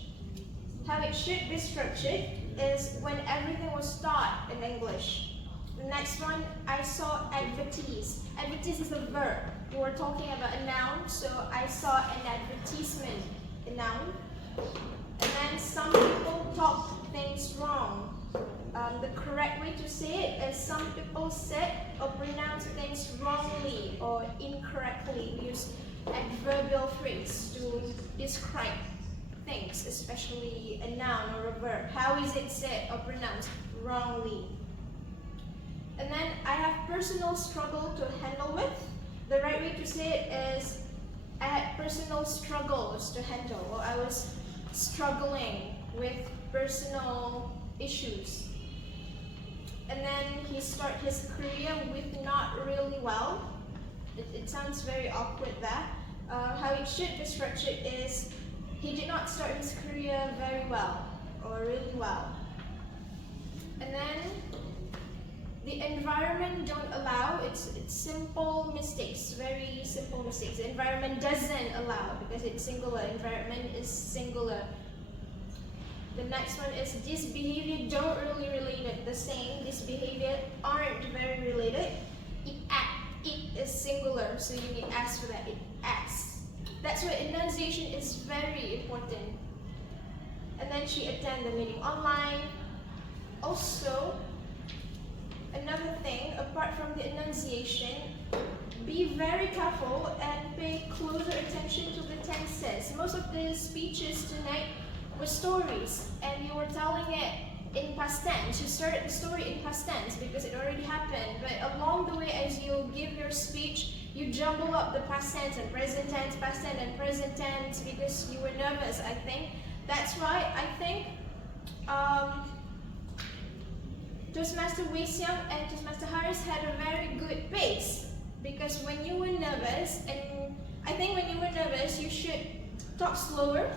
How it should be structured is when everything was taught in English. The next one, I saw advertise. Advertise is a verb. We were talking about a noun, so I saw an advertisement, a noun. And then some people talk things wrong. The correct way to say it is some people said or pronounce things wrongly or incorrectly. We use adverbial phrase to describe things, especially a noun or a verb. How is it said or pronounced wrongly? And then I have personal struggle to handle with. The right way to say it is I had personal struggles to handle, or I was struggling with personal issues. And then he started his career with not really well. It sounds very awkward there. How it should be structured is he did not start his career very well or really well. And then the environment don't allow, it's simple mistakes, very simple mistakes. The environment doesn't allow because it's singular, environment is singular. The next one is this behavior don't really relate it. The same, this behavior aren't very related. It is singular, so you need S for that, it acts. That's why enunciation is very important. And then she attended the meeting online. Also, Another thing, apart from the enunciation, be very careful and pay closer attention to the tenses. Most of the speeches tonight were stories, and you were telling it in past tense. You started the story in past tense because it already happened, but along the way as you give your speech, you jumble up the past tense and present tense, past tense and present tense because you were nervous, I think. That's why I think Toastmaster Wei Xiang and Toastmaster Haris had a very good pace, because when you were nervous, and I think when you were nervous, you should talk slower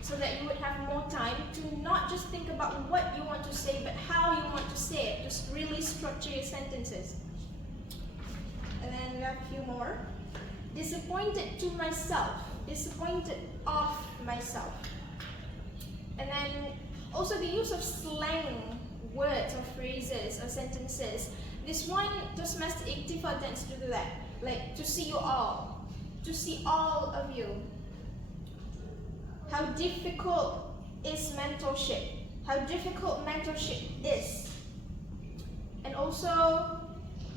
so that you would have more time to not just think about what you want to say, but how you want to say it. Just really structure your sentences. And then we have a few more. Disappointed to myself, disappointed of myself. And then also the use of slang words or phrases or sentences. This one, Toastmaster Ikthifar tends to do that. Like, to see you all. To see all of you. How difficult is mentorship? How difficult mentorship is. And also,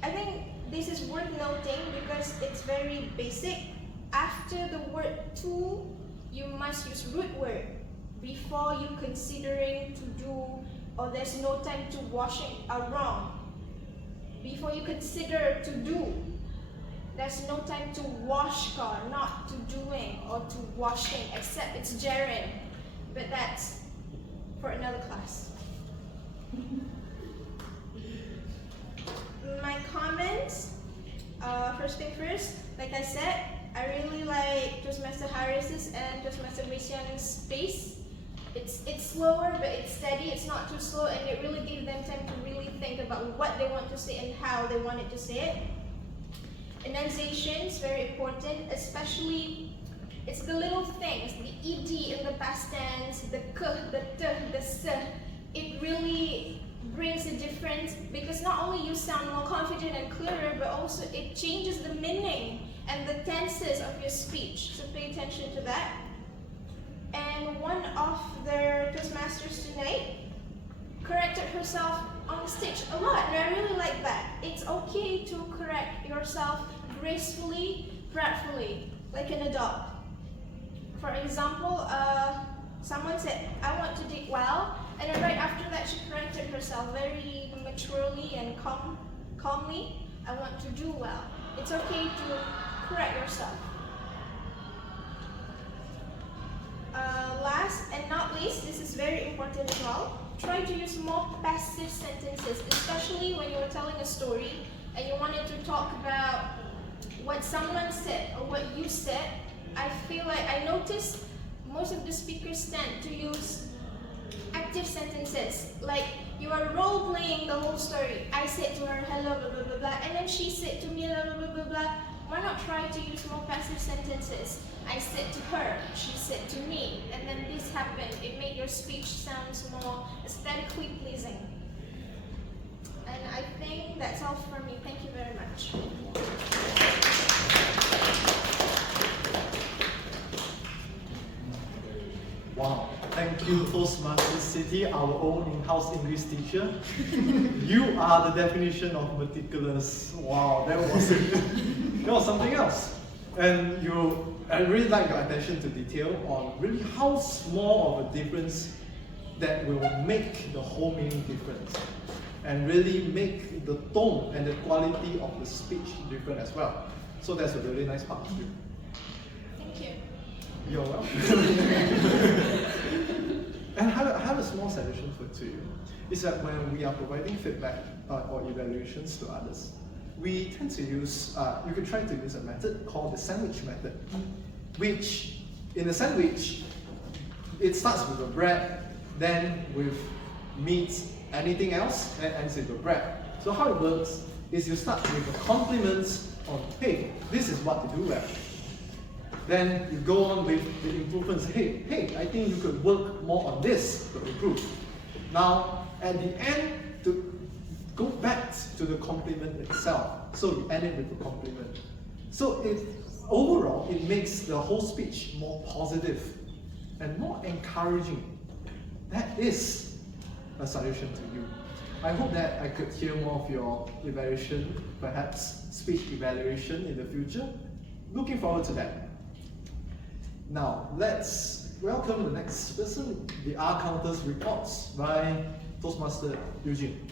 I think this is worth noting because it's very basic. After the word to, you must use root word before you considering to do, or there's no time to washing wrong. Before you consider to do, there's no time to wash car, not to doing or to washing, except it's gerund. But that's for another class. My comments, first thing first, like I said, I really like Toastmaster Haris's and Toastmaster Wei Xiang's pace. It's slower, but it's steady, it's not too slow, and it really gives them time to really think about what they want to say and how they want it to say it. Enunciation is very important, especially it's the little things, the ed in the past tense, the k, the t, the s. It really brings a difference because not only you sound more confident and clearer, but also it changes the meaning and the tenses of your speech. So pay attention to that. And one of the Toastmasters tonight corrected herself on the stage a lot, and I really like that. It's okay to correct yourself gracefully, pridefully, like an adult. For example, someone said, I want to dig well, and then right after that she corrected herself very maturely and calmly, I want to do well. It's okay to correct yourself. Last and not least, this is very important as well, try to use more passive sentences, especially when you're telling a story and you wanted to talk about what someone said or what you said. I feel like I noticed most of the speakers tend to use active sentences, like you are role-playing the whole story. I said to her, hello, blah, blah, blah, blah, and then she said to me, blah, blah, blah, blah, blah. Why not try to use more passive sentences? I said to her, she said to me, and then this happened. It made your speech sounds more aesthetically pleasing. And I think that's all for me. Thank you very much. Wow, thank you, Toastmaster Siti, our own in-house English teacher. You are the definition of meticulous. Wow, that was something else. And I really like your attention to detail on really how small of a difference that will make the whole meaning different, and really make the tone and the quality of the speech different as well. So that's a really nice part to do. Thank you. You're welcome. And I have a small suggestion to you. Is that when we are providing feedback or evaluations to others, we tend to use, you can try to use a method called the sandwich method, which in a sandwich, it starts with the bread, then with meat, anything else, and ends with the bread. So how it works is you start with a compliment on, hey, this is what you do well. Then you go on with the improvements. Hey, I think you could work more on this to improve. Now, at the end, to go back to the compliment itself. So you end it with a compliment. So overall, it makes the whole speech more positive and more encouraging. That is a solution to you. I hope that I could hear more of your evaluation, perhaps speech evaluation in the future. Looking forward to that. Now, let's welcome the next person, the R Counters reports by Toastmaster Eugene.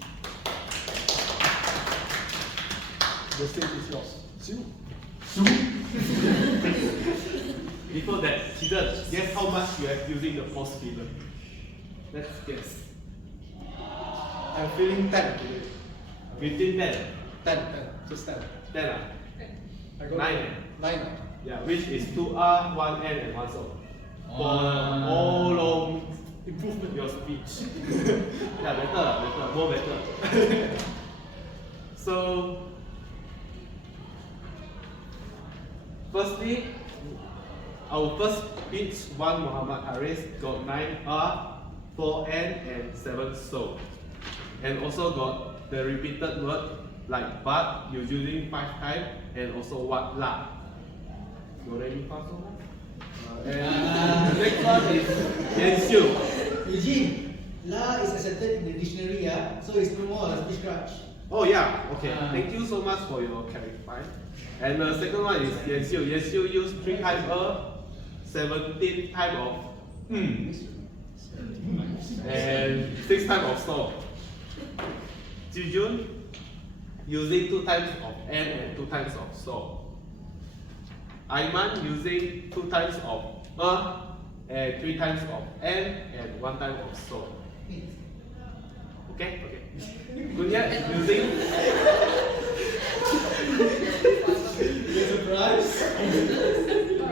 The stage is yours. Zhu. Before that, Zhi Jun, guess how much you have using the pause filler? Let's guess. I'm feeling 10 today. 15, 10. 10, just 10. 10 ah? I got 9. 9. Yeah, which is 2R, 1 N and 1 so. For all long improvement your speech. Yeah, better, more better. So, firstly, our first speech, 1 Mohamad Haris got 9R, 4 N and 7 so. And also got the repeated word like but using 5 times and also what la. Do re mi fa so la. And the next one is Yan Siew. Eugene, la is accepted in the dictionary, yeah? So it's no more a speech crutch. Oh yeah, okay. Thank you so much for your clarifying. And the second one is Yan Siew. Yan Siew used 3 times 17 times of and 6 times of so. Zhi Jun using 2 times of and 2 times of so. Aimaan using 2 times of and 3 times of and 1 time of so. Okay? Koon using surprise?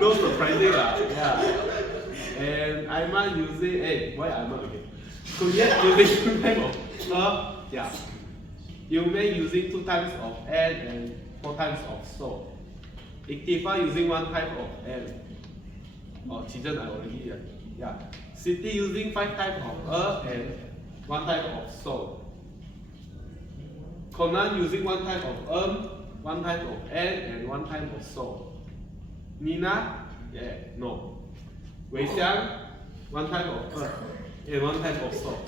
no surprising lah. Yeah. And Aimaan using why Aimaan again? Koon using 2 times of yeah. Meng using 2 times of and 4 times of so. Ikthifar using 1 type of and. Oh, Zhi Jun I already yeah. Siti using 5 times of and 1 type of so. Conan using 1 type of 1 type of and 1 type of so. Nina, no. Wei Xiang, 1 type of and 1 type of so.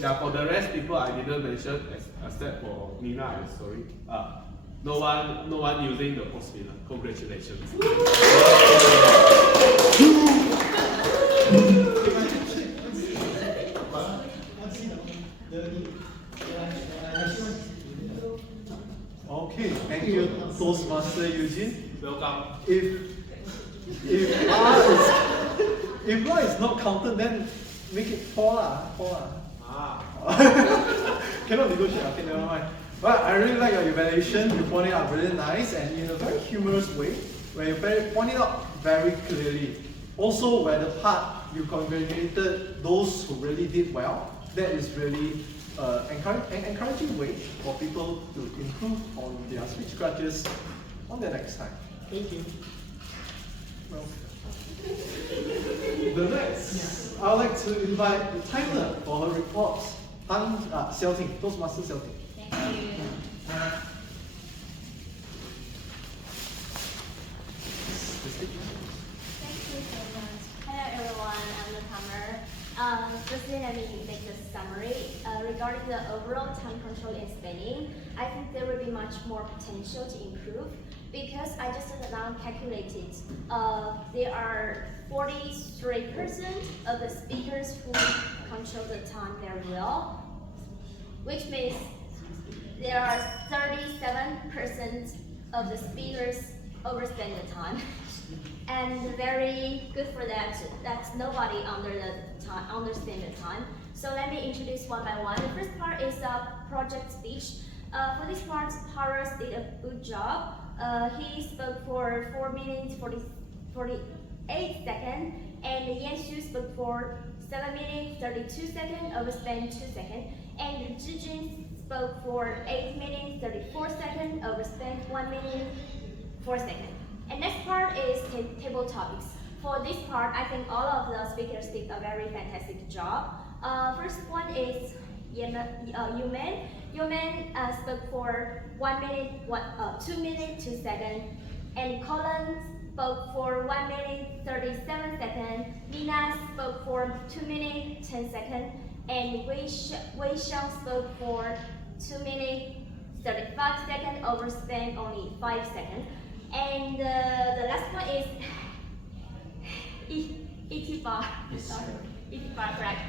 Yeah, for the rest people I didn't mention except for Nina, I'm sorry. No one using the post filler. Congratulations. Okay, thank you, Toastmaster Eugene. Welcome. If La is not counted, then make it 4 lah. 4 lah. Cannot negotiate, okay, never mind. But I really like your evaluation. You pointed out really nice and in a very humorous way, where you pointed out very clearly. Also, where the part you congratulated those who really did well, that is really an encouraging way for people to improve on their speech crutches on the next time. Thank you. Well, the next, I would like to invite the timer for her reports. Xiaoting, Toastmaster Xiaoting. Thank you. Thank you so much. Hello everyone, I'm the timer. Firstly, let me make the summary. Regarding the overall time control in spelling, I think there will be much more potential to improve because I just now calculated there are 43% of the speakers who control the time very well, which means there are 37% of the speakers overspend the time. And very good for that, that's nobody understand the time. So let me introduce one by one. The first part is a project speech. For this part, Paras did a good job. He spoke for 4 minutes 48 seconds, and Yan Siew spoke for 7 minutes 32 seconds, overspent 2 seconds, and Zhi Jun spoke for 8 minutes 34 seconds, overspent 1 minute 4 seconds. And next part is table topics. For this part, I think all of the speakers did a very fantastic job. First one is Aimaan. Aimaan spoke for 1 minute, 2 minutes 2 seconds, and Conan spoke for 1 minute 37 seconds. Nina spoke for 2 minutes 10 seconds, and Wei Xiang spoke for 2 minutes 35 seconds, overspent only 5 seconds. And the last one is Ikthifar. Sorry, Ikthifar, correct.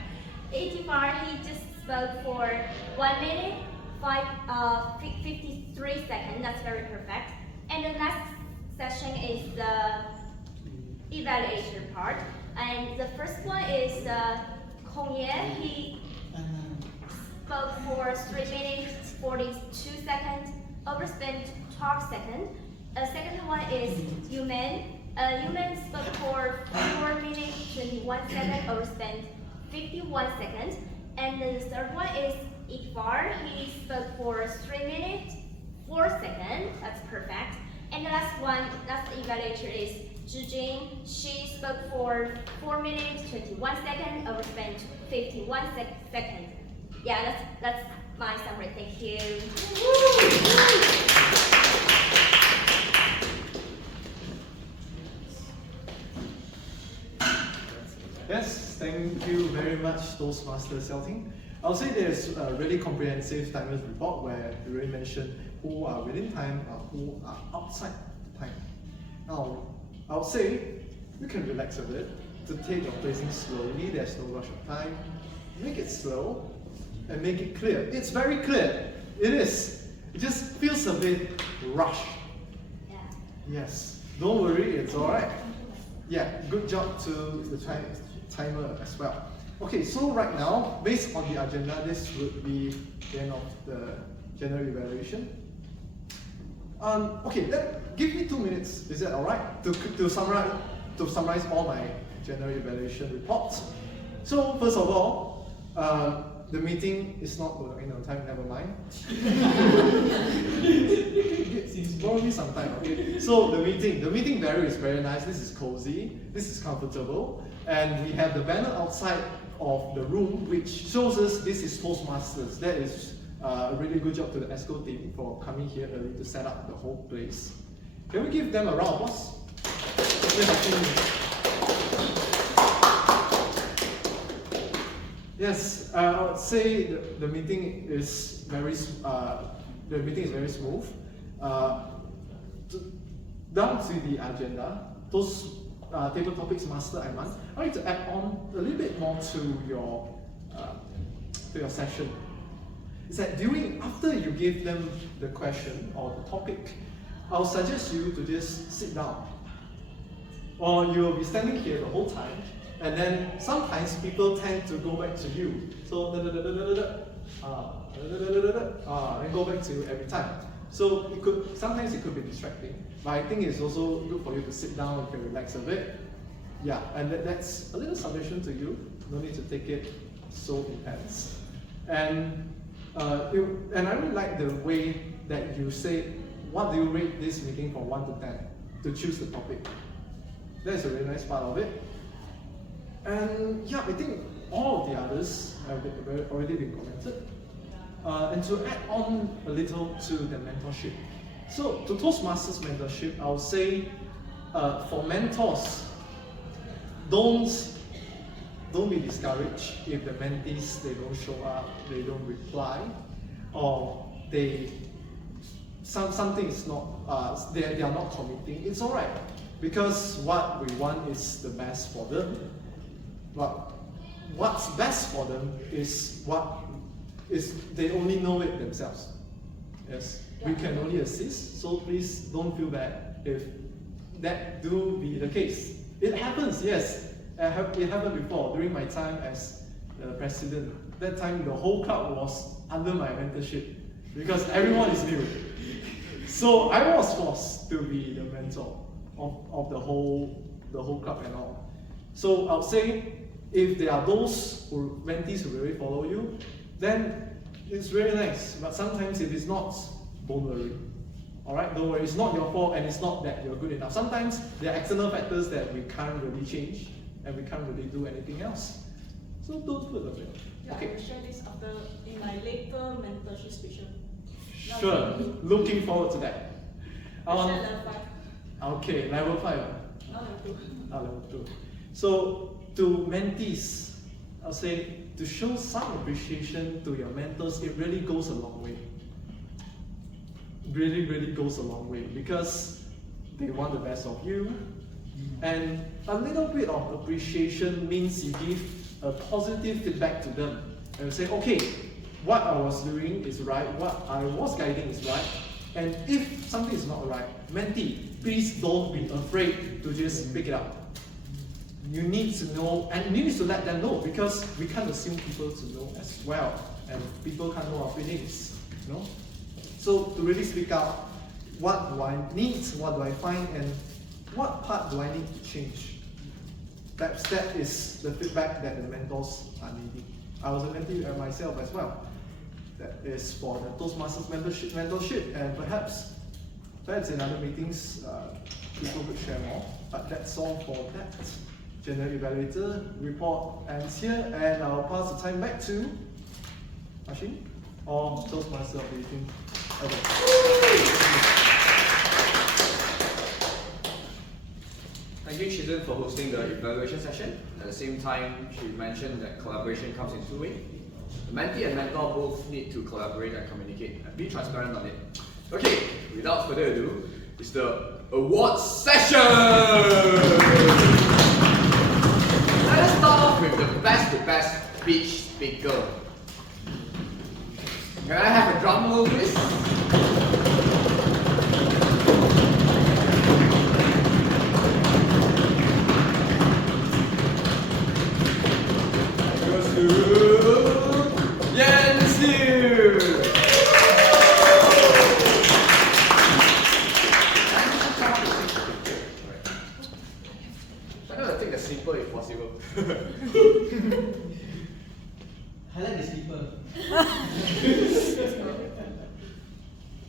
Ikthifar, he just spoke for 1 minute 53 seconds. That's very perfect. And the last session is the Evaluator part. And the first one is Konan. He spoke for 3 minutes 42 seconds, overspent 12 seconds. The second one is Aimaan. Aimaan spoke for 4 minutes 21 seconds, overspent 51 seconds. And the third one is Ikthifar. He spoke for 3 minutes 4 seconds. That's perfect. And the last evaluator is Zhi Jun. She spoke for 4 minutes 21 seconds, overspent 51 seconds. Yeah, that's my summary. Thank you. Yes, thank you very much, Toastmaster Celting. I'll say there's a really comprehensive timers report where we already mentioned who are within time or who are outside time. Now, I'll say you can relax a bit to take your placing slowly. There's no rush of time. Make it slow and make it clear. It's very clear. It is. It just feels a bit rushed. Yeah. Yes. Don't worry, it's alright. Yeah, good job to the timer as well. Okay, so right now, based on the agenda, this would be the end of the general evaluation. Okay, give me 2 minutes. Is that alright? To summarize all my general evaluation reports. So first of all, the meeting is not going to end on time. Never mind. Borrow me some time. Okay. So the meeting venue is very nice. This is cozy. This is comfortable, and we have the banner outside of the room, which shows us this is Toastmasters. That is a really good job to the ESCO team for coming here early to set up the whole place. Can we give them a round of applause? Yes, I would say the meeting is very smooth. Down to the agenda, those table topics master Aimaan, I'd like to add on a little bit more to your session. Is that after you give them the question or the topic, I'll suggest you to just sit down. Or you'll be standing here the whole time, and then sometimes people tend to go back to you. So and go back to you every time. So sometimes it could be distracting, but I think it's also good for you to sit down and relax a bit. Yeah, and that's a little suggestion to you. No need to take it so intense. And I really like the way that you say, what do you rate this meeting from 1 to 10 to choose the topic? That's a really nice part of it. And yeah, I think all of the others have already been commented. And to add on a little to the mentorship. So to Toastmasters mentorship, I would say for mentors, don't be discouraged if the mentees, they don't show up, they don't reply, or something is not, they are not committing. It's alright, because what we want is the best for them. But what's best for them is they only know it themselves. Yes, we can only assist, so please don't feel bad if that do be the case. It happens, yes. It happened before during my time as president. That time the whole club was under my mentorship because everyone is new. So I was forced to be the mentor of the whole club and all. So I would say if there are those mentees who really follow you, then it's really nice. But sometimes if it's not, don't worry. Alright, don't worry, it's not your fault and it's not that you're good enough. Sometimes there are external factors that we can't really change and we can't really do anything else. So don't put a bit. Yeah, Okay. I will share this in my later mentorship speech. Sure, looking forward to that. Level 5. Okay, level 5. Level 2. Level 2. So to mentees, I'll say to show some appreciation to your mentors, it really goes a long way. Really, really goes a long way because they want the best of you. And a little bit of appreciation means you give a positive feedback to them and say, okay, what I was doing is right, what I was guiding is right, and if something is not right, mentee, please don't be afraid to just pick it up. You need to know, and you need to let them know, because we can't assume people to know as well, and people can't know our feelings, you know? So to really speak out, what do I need, what do I find, and what part do I need to change? That is the feedback that the mentors are needing. I was a mentee myself as well. That is for the Toastmasters mentorship, and perhaps in other meetings people could share more. But that's all for that. General Evaluator report ends here, and I'll pass the time back to Harshini, or Toastmaster of the evening. Thank you, Zhi Jun, for hosting the evaluation session. At the same time, she mentioned that collaboration comes in two ways. The mentee and mentor both need to collaborate and communicate and be transparent on it. Okay, without further ado, it's the award session! Let us start off with the best speech speaker. Can I have a drum roll, please? Goes to Yan Siew. I'm gonna take the slipper if possible. I like the slipper.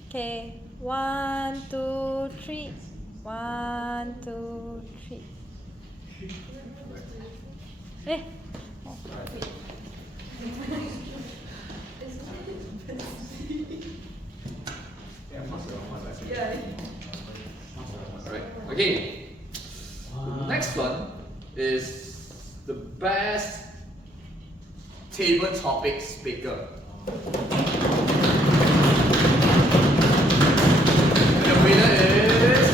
Okay, 1, 2, 3. 1, 2, 3. Eh. Alright, okay. The next one is the best table topic speaker. And the winner is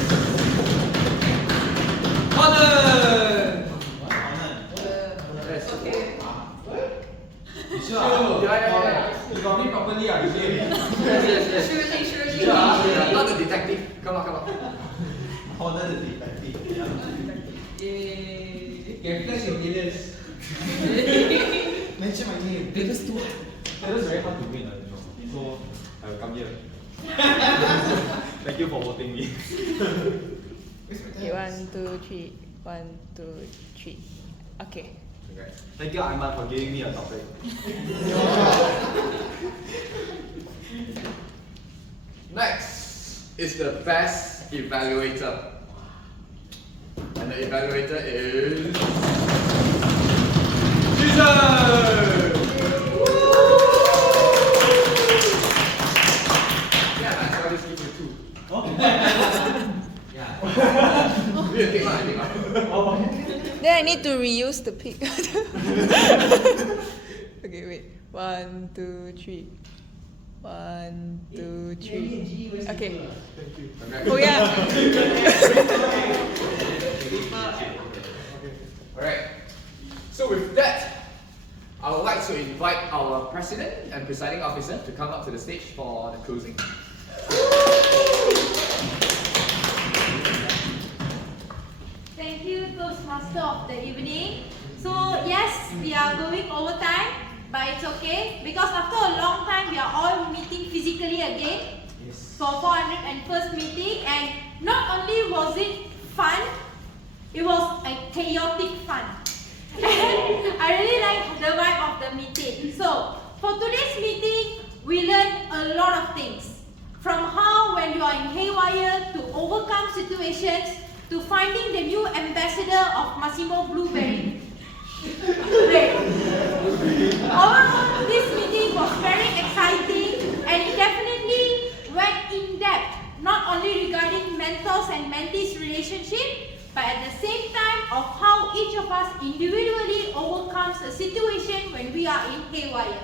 Conan! Yes. Okay. You sure? Yeah. You got me properly, you did. Yes. Surely. Yeah, not the detective. Come on. Conan the detective. Yay! Can flash your alias. Mention my name. That is too hard. That is very hard to win, so I will come here. Thank you for voting me. Okay, 1, 2, 3. 1, 2, 3. Okay. Thank you, Aimaan, for giving me a topic. Next is the best evaluator. And the evaluator is Zhi Jun! Yeah, man, so I'll just give you 2. Yeah. You take one. Then I need to reuse the pic. Okay, wait. 1, 2, 3. 1, 2, 3. Okay. Thank you. Oh yeah. Alright. So with that, I would like to invite our president and presiding officer to come up to the stage for the closing. Thank you, Toastmaster of the evening. So yes, we are going overtime, but it's okay because after a long time we are all meeting physically again for 401st meeting, and not only was it fun, it was a chaotic fun. And I really like the vibe of the meeting. So for today's meeting, we learned a lot of things, from how when you are in haywire to overcome situations, to finding the new ambassador of Massimo Blueberry. Great. Overall, this meeting was very exciting, and it definitely went in depth, not only regarding mentors and mentees relationship, but at the same time of how each of us individually overcomes a situation when we are in haywire.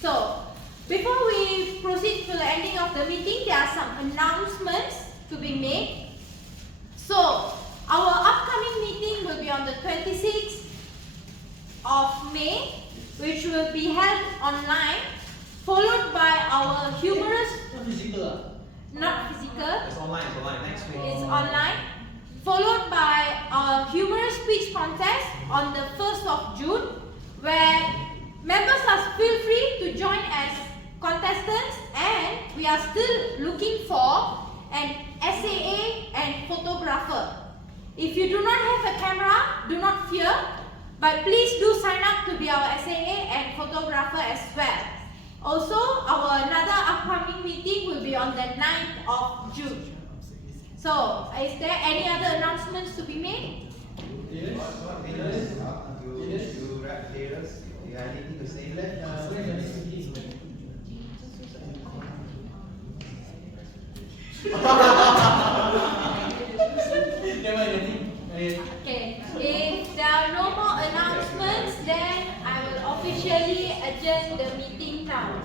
So, before we proceed to the ending of the meeting, there are some announcements to be made. So, our upcoming meeting will be on the 26th of May, which will be held online, followed by our humorous... Not physical. Not physical. It's online, next week. It's online. Followed by our humorous speech contest on the 1st of June, where members are feel free to join as contestants, and we are still looking for an SAA and photographer. If you do not have a camera, do not fear, but please do sign up to be our SAA and photographer as well. Also, our another upcoming meeting will be on the 9th of June. So, is there any other announcements to be made? You rap players, you have anything to say? Okay, if there are no more announcements, then I will officially adjourn the meeting now.